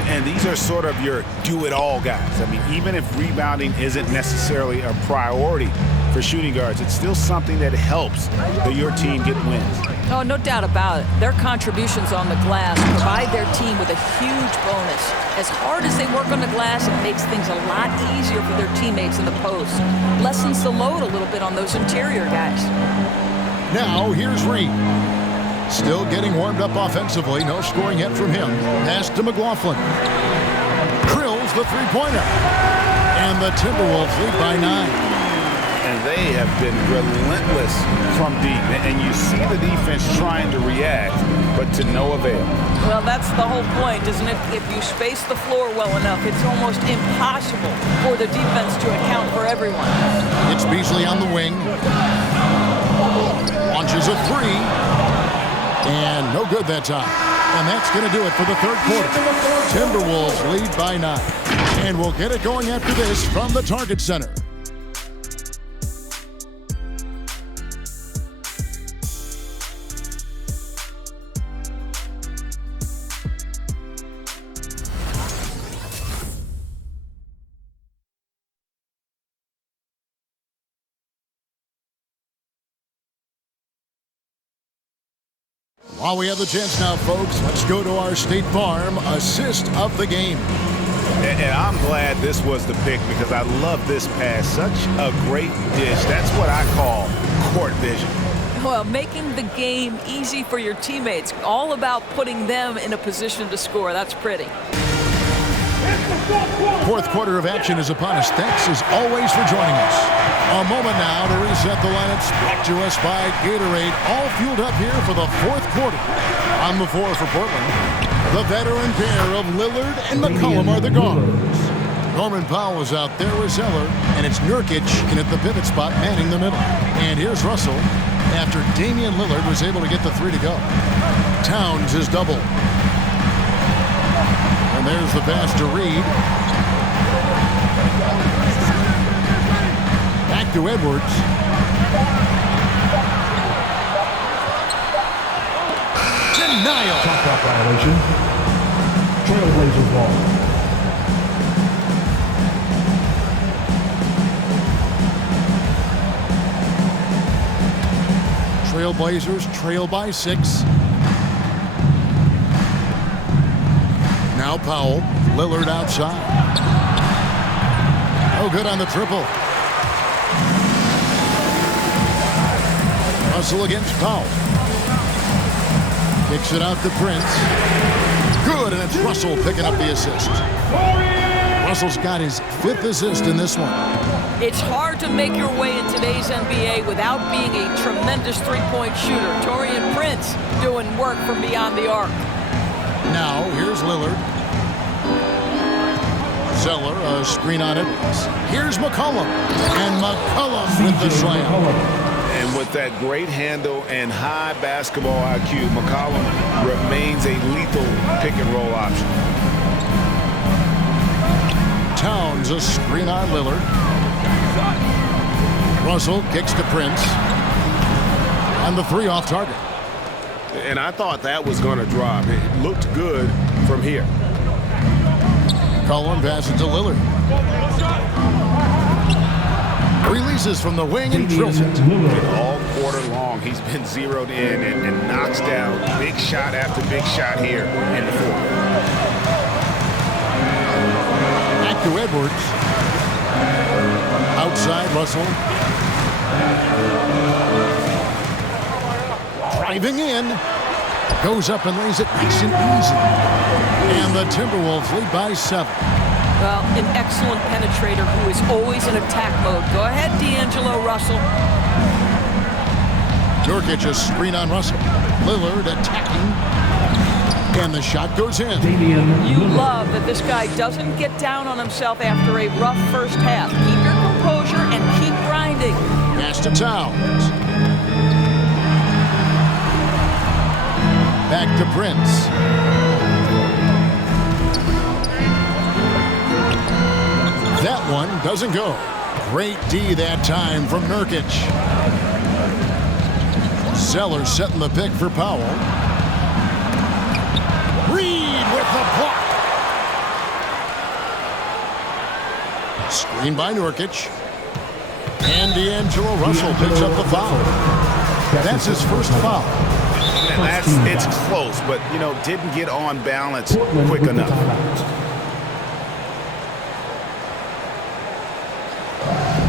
And these are sort of your do-it-all guys. I mean, even if rebounding isn't necessarily a priority for shooting guards, it's still something that helps your team get wins. Oh, no doubt about it. Their contributions on the glass provide their team with a huge bonus. As hard as they work on the glass, it makes things a lot easier for their teammates in the post. Lessens the load a little bit on those interior guys. Now, here's Reed. Still getting warmed up offensively. No scoring yet from him. Pass to McLaughlin. Drills the three-pointer. And the Timberwolves lead by 9. And they have been relentless from deep. And you see the defense trying to react, but to no avail. Well, that's the whole point, isn't it? If you space the floor well enough, it's almost impossible for the defense to account for everyone. It's Beasley on the wing. Launches a 3. And no good that time. And that's going to do it for the 3rd quarter. Timberwolves lead by 9. And we'll get it going after this from the Target Center. While we have the chance now, folks, let's go to our State Farm assist of the game. And I'm glad this was the pick because I love this pass. Such a great dish. That's what I call court vision. Well, making the game easy for your teammates. All about putting them in a position to score. That's pretty. 4th quarter of action is upon us. Thanks as always for joining us. A moment now to reset the lineups brought to us by Gatorade. All fueled up here for the 4th quarter. On the floor for Portland, the veteran pair of Lillard and McCollum are the guards. Norman Powell is out there with Zeller, and it's Nurkic in at the pivot spot manning the middle. And here's Russell after Damian Lillard was able to get the 3 to go. Towns is double. And there's the pass to Reed. Back to Edwards. Denial. Shot clock violation. Trailblazers ball. Trailblazers trail by 6. Now Now Powell, Lillard outside. Oh, good on the triple. Russell against Powell. Kicks it out to Prince. Good, and it's Russell picking up the assist. Russell's got his 5th assist in this one. It's hard to make your way in today's NBA without being a tremendous three-point shooter. Taurean Prince doing work from beyond the arc. Now, here's Lillard. Zeller, a screen on it. Here's McCollum. And McCollum with the slam. And with that great handle and high basketball IQ, McCollum remains a lethal pick-and-roll option. Towns, a screen on Lillard. Russell kicks to Prince. And the 3 off target. And I thought that was going to drop. It looked good from here. Cullen passes to Lillard. Releases from the wing and drills it. All quarter long, he's been zeroed in and knocks down big shot after big shot here in the 4th. Back to Edwards. Outside Russell. Driving in. Goes up and lays it nice and easy. And the Timberwolves lead by 7. Well, an excellent penetrator who is always in attack mode. Go ahead, D'Angelo Russell. Nurkic, a screen on Russell. Lillard attacking. And the shot goes in. You love that this guy doesn't get down on himself after a rough first half. Keep your composure and keep grinding. Pass to Towns. Back to Prince. That one doesn't go. Great D that time from Nurkic. Zeller setting the pick for Powell. Reed with the block. Screen by Nurkic. And D'Angelo Russell picks up the foul. That's his first foul. And it's close, but, didn't get on balance quick enough.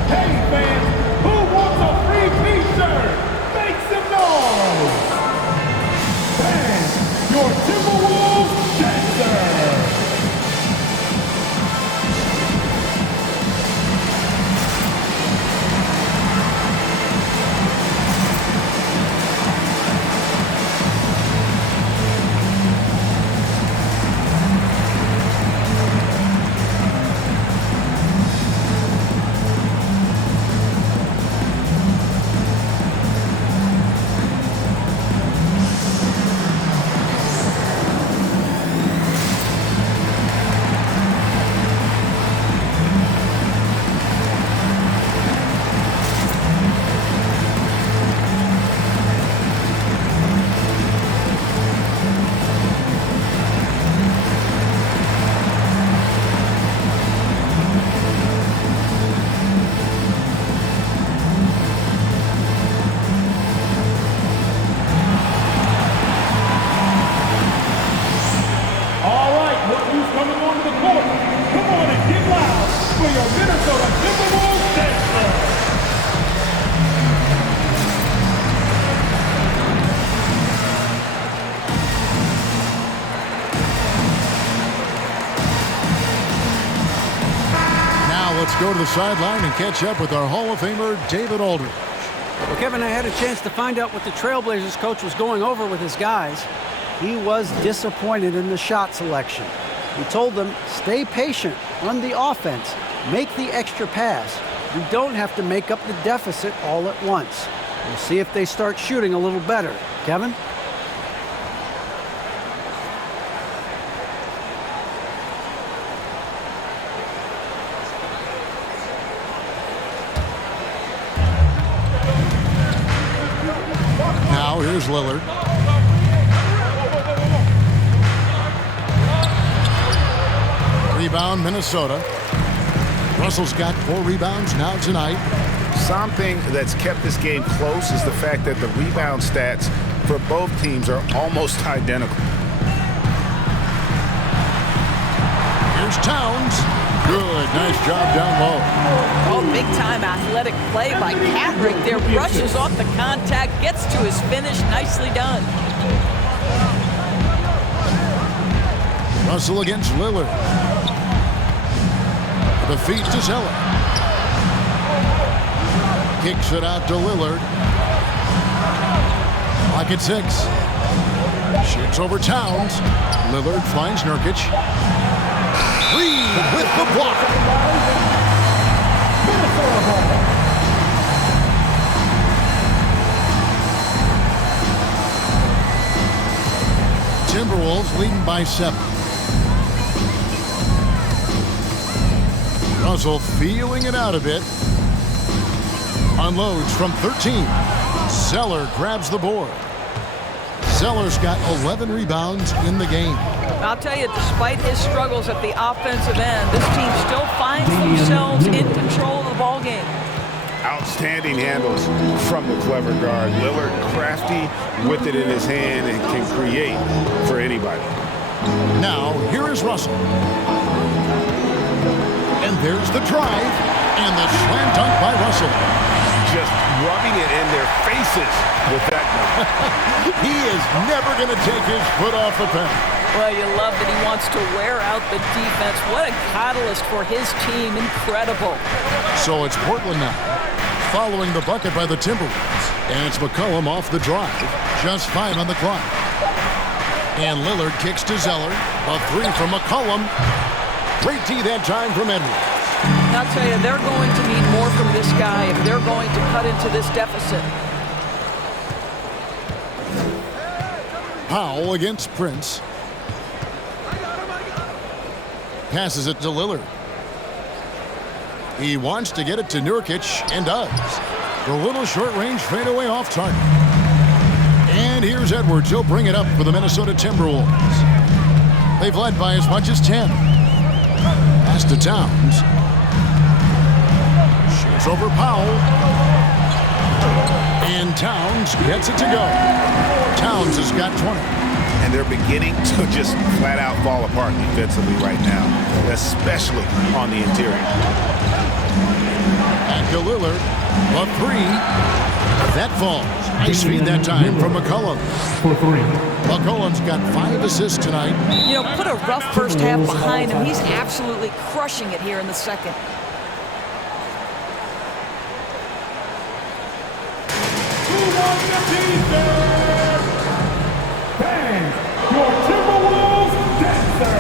Hey fans, who wants a free t-shirt? Make some noise! And your Timberwolves dancer! Go to the sideline and catch up with our Hall of Famer, David Aldridge. Well, Kevin, I had a chance to find out what the Trailblazers coach was going over with his guys. He was disappointed in the shot selection. He told them, stay patient, run the offense, make the extra pass. You don't have to make up the deficit all at once. We'll see if they start shooting a little better. Kevin? Here's Lillard. Rebound, Minnesota. Russell's got 4 rebounds now tonight. Something that's kept this game close is the fact that the rebound stats for both teams are almost identical. Here's Towns. Good, nice job down low. Oh, big-time athletic play by Cat right there. Brushes off the contact, gets to his finish. Nicely done. Russell against Lillard. The feed to Zeller. Kicks it out to Lillard. Clock at 6. Shoots over Towns. Lillard finds Nurkic. Reed with the block. Timberwolves leading by 7. Russell feeling it out a bit. Unloads from 13. Zeller grabs the board. Zeller's got 11 rebounds in the game. I'll tell you, despite his struggles at the offensive end, this team still finds themselves in control of the ball game. Outstanding handles from the clever guard. Lillard crafty with it in his hand and can create for anybody. Now, here is Russell. And there's the drive and the slam dunk by Russell. Just rubbing it in their faces with that dunk. He is never going to take his foot off the pedal. Well, you love that he wants to wear out the defense. What a catalyst for his team. Incredible. So it's Portland now, following the bucket by the Timberwolves. And it's McCollum off the drive. Just 5 on the clock. And Lillard kicks to Zeller. A 3 from McCollum. Great D that time from Edwards. I'll tell you, they're going to need more from this guy if they're going to cut into this deficit. Powell against Prince. Passes it to Lillard. He wants to get it to Nurkic and does. The little short-range fadeaway off target. And here's Edwards. He'll bring it up for the Minnesota Timberwolves. They've led by as much as 10. Pass to Towns. Shoots over Powell. And Towns gets it to go. Towns has got 20. And they're beginning to just flat out fall apart defensively right now, especially on the interior. Back to Lillard. A 3. That falls. Nice feed that time from McCollum. For 3. McCollum's got 5 assists tonight. You know, put a rough first half behind him. He's absolutely crushing it here in the second. Who wants the defense? Bang! Your Timberwolves dancer!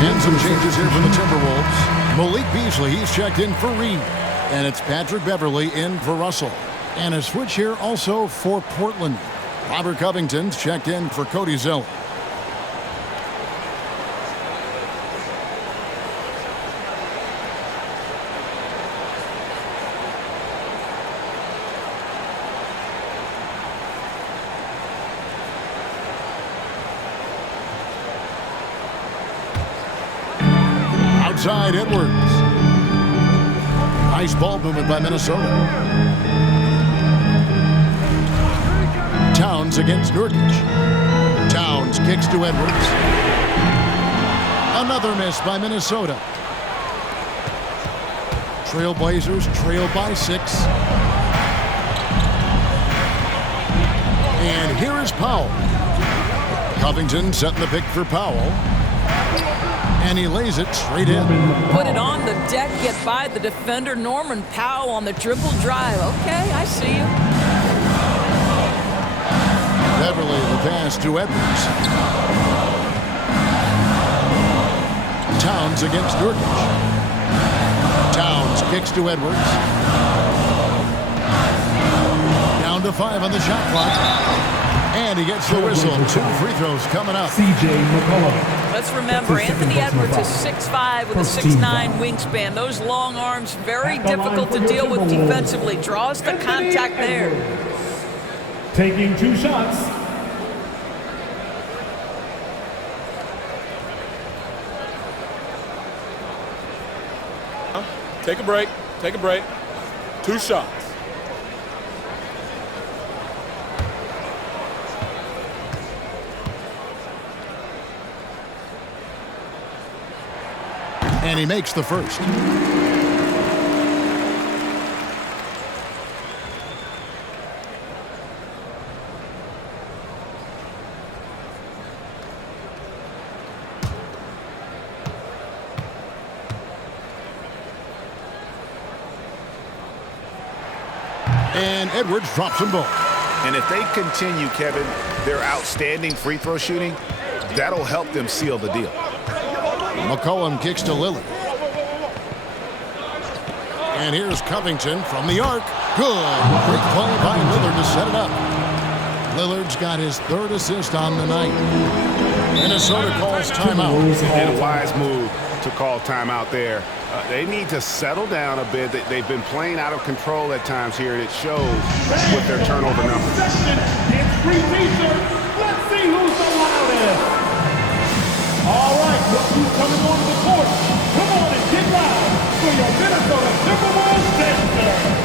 And some changes here for the Timberwolves. Malik Beasley, he's checked in for Reed. And it's Patrick Beverley in for Russell. And a switch here also for Portland. Robert Covington's checked in for Cody Zeller. Outside Edwards. Nice ball movement by Minnesota. Towns against Nurkic. Towns kicks to Edwards. Another miss by Minnesota. Trailblazers trail by 6. And here is Powell. Covington setting the pick for Powell. And he lays it straight in. Put it on the deck, get by the defender. Norman Powell on the dribble drive. Okay, I see you. Beverly the pass to Edwards. Towns against Nurkic. Towns kicks to Edwards. Down to 5 on the shot clock. And he gets the whistle. 2 free throws coming up. C.J. McCollum. Let's remember, Anthony Edwards is 6'5" with a 6'9" wingspan. Those long arms, very difficult to deal with defensively. Draws the contact there. Taking 2 shots. Take a break. Take a break. 2 shots. And he makes the first. And Edwards drops them both. And if they continue, Kevin, their outstanding free throw shooting, that'll help them seal the deal. McCollum kicks to Lillard. And here's Covington from the arc. Good. Great play by Lillard to set it up. Lillard's got his 3rd assist on the night. Minnesota calls timeout. And a wise move to call timeout there. They need to settle down a bit. They've been playing out of control at times here, and it shows with their turnover numbers. It's free t-shirts. Let's see who's the loudest. All right, look who's coming on the court. Come on and get loud for your Minnesota Timberwolves dancer.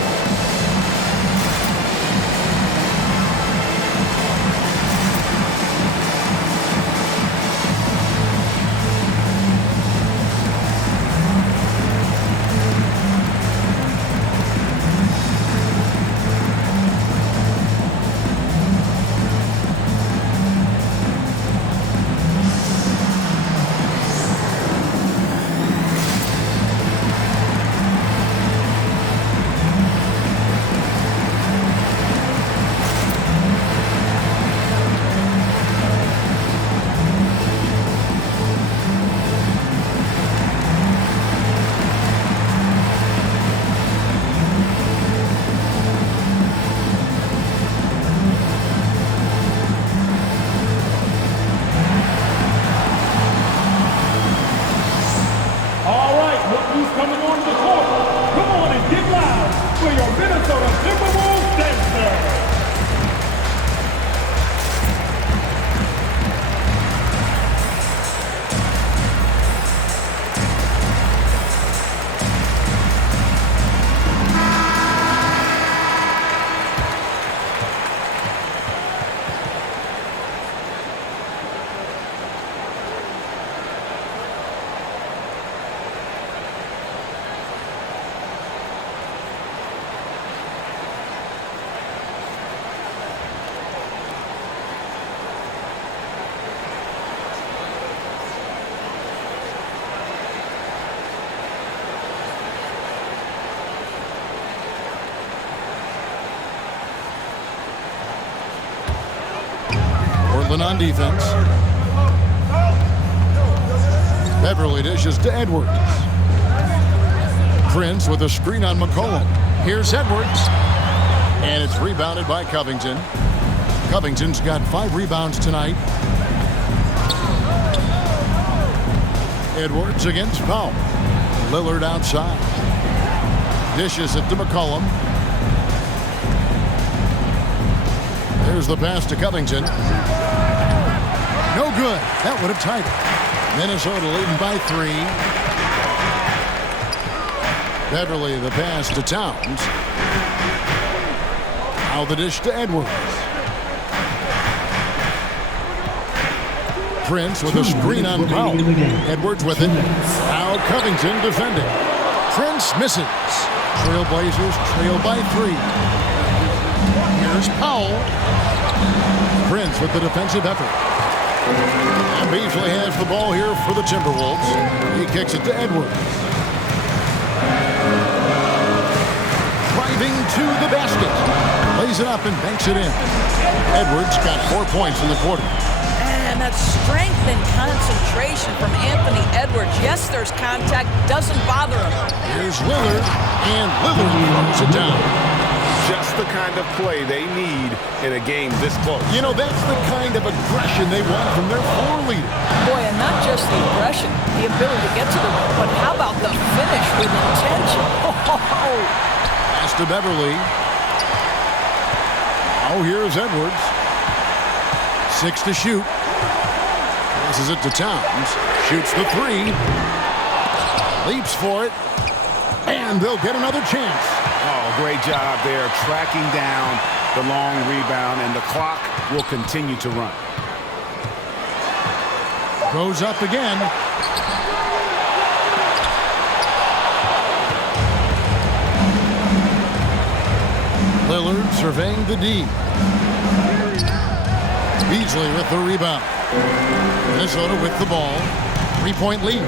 On defense. Beverly dishes to Edwards. Prince with a screen on McCollum. Here's Edwards. And it's rebounded by Covington. Covington's got 5 rebounds tonight. Edwards against Powell. Lillard outside. Dishes it to McCollum. There's the pass to Covington. No good. That would have tied it. Minnesota leading by 3. Beverly the pass to Towns. Now the dish to Edwards. Prince with a screen on Powell. Edwards with it. Now Covington defending. Prince misses. Trailblazers trail by 3. Here's Powell. Prince with the defensive effort. And Beasley has the ball here for the Timberwolves. He kicks it to Edwards. Driving to the basket. Lays it up and banks it in. Edwards got 4 points in the quarter. And that strength and concentration from Anthony Edwards. Yes, there's contact. Doesn't bother him. Here's Lillard. And Lillard throws it down. Just the kind of play they need in a game this close. You know, that's the kind of aggression they want from their floor leader. Boy, and not just the aggression, the ability to get to the rim, but how about the finish with intention? Pass to Beverly. Oh, here's Edwards. 6 to shoot. Passes it to Towns. Shoots the 3. Leaps for it. And they'll get another chance. Oh, great job there, tracking down the long rebound, and the clock will continue to run. Goes up again. Lillard surveying the D. Beasley with the rebound. Minnesota with the ball. 3-point lead.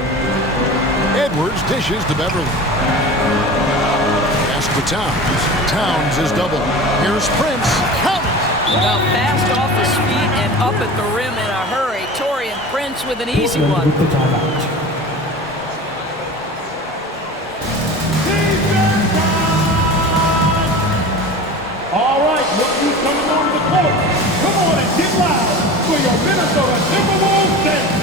Edwards dishes to Beverly. Pass to Towns. Towns is double. Here's Prince. Count it! Well, fast off his feet and up at the rim in a hurry. Taurean Prince with an easy one. All right, look who's coming on the court. Come on and get loud for your Minnesota Timberwolves dancer.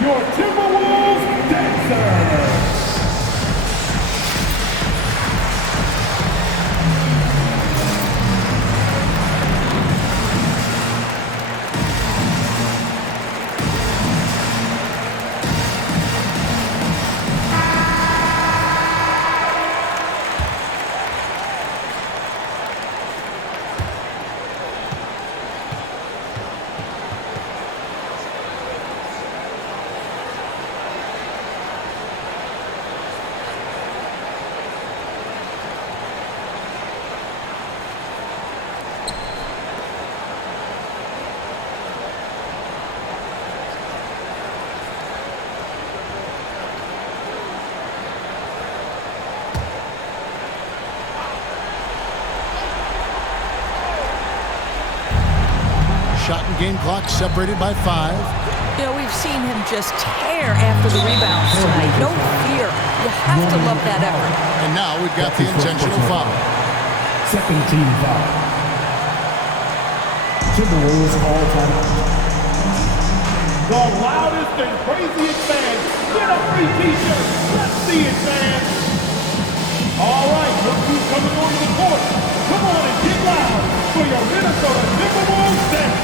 Your Timberwolves dancer. Shot and game clock separated by 5. You know, we've seen him just tear after the rebounds tonight. No fear. You have to love that effort. And now we've got the intentional foul. Second team foul. Timberwolves all time out. The loudest and craziest fans get a free t-shirt. Let's see it, fans. All right, look who's coming onto the court. Come on and get loud for your Minnesota Timberwolves dancer.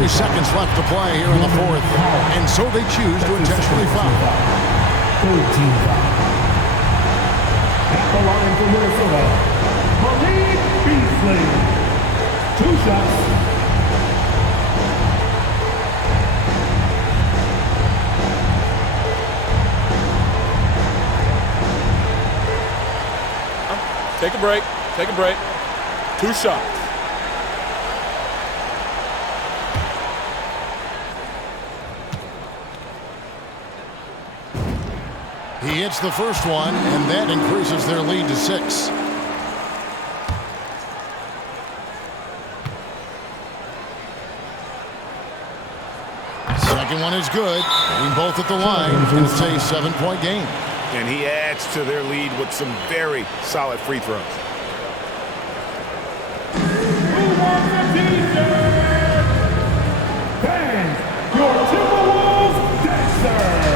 23 seconds left to play here in the fourth. And so they choose to intentionally foul. Third team foul. At the line for Minnesota, Malik Beasley. 2 shots. Take a break. Take a break. 2 shots. He hits the first one, and that increases their lead to 6. Second one is good. Being both at the line, and it's a 7-point game. And he adds to their lead with some very solid free throws. Who wants a t-shirt? Fans, your Timberwolves dancers.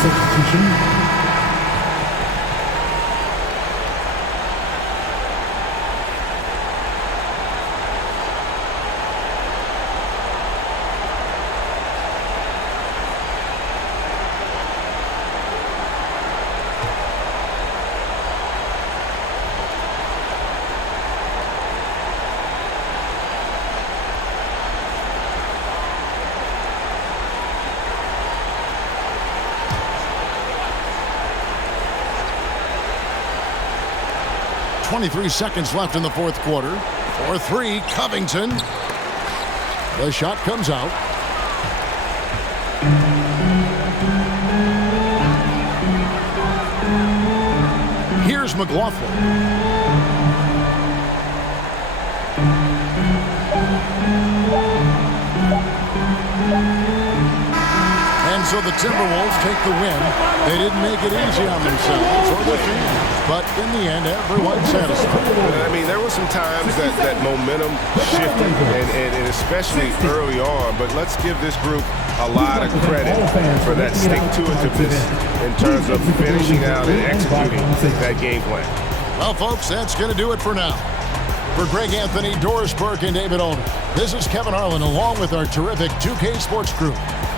Substitution. .23 seconds left in the fourth quarter. For 3, Covington. The shot comes out. Here's McLaughlin. And so the Timberwolves take the win. They didn't make it easy on themselves or their fans, but in the end, everyone's satisfied. I mean, there were some times that momentum shifted, and especially early on, but let's give this group a lot of credit for that stick-to-itiveness in terms of finishing out and executing that game plan. Well, folks, that's going to do it for now. For Greg Anthony, Doris Burke, and David Olner, this is Kevin Harlan along with our terrific 2K Sports crew,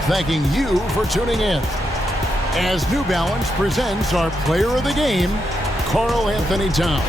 thanking you for tuning in. As New Balance presents our player of the game, Karl Anthony Towns.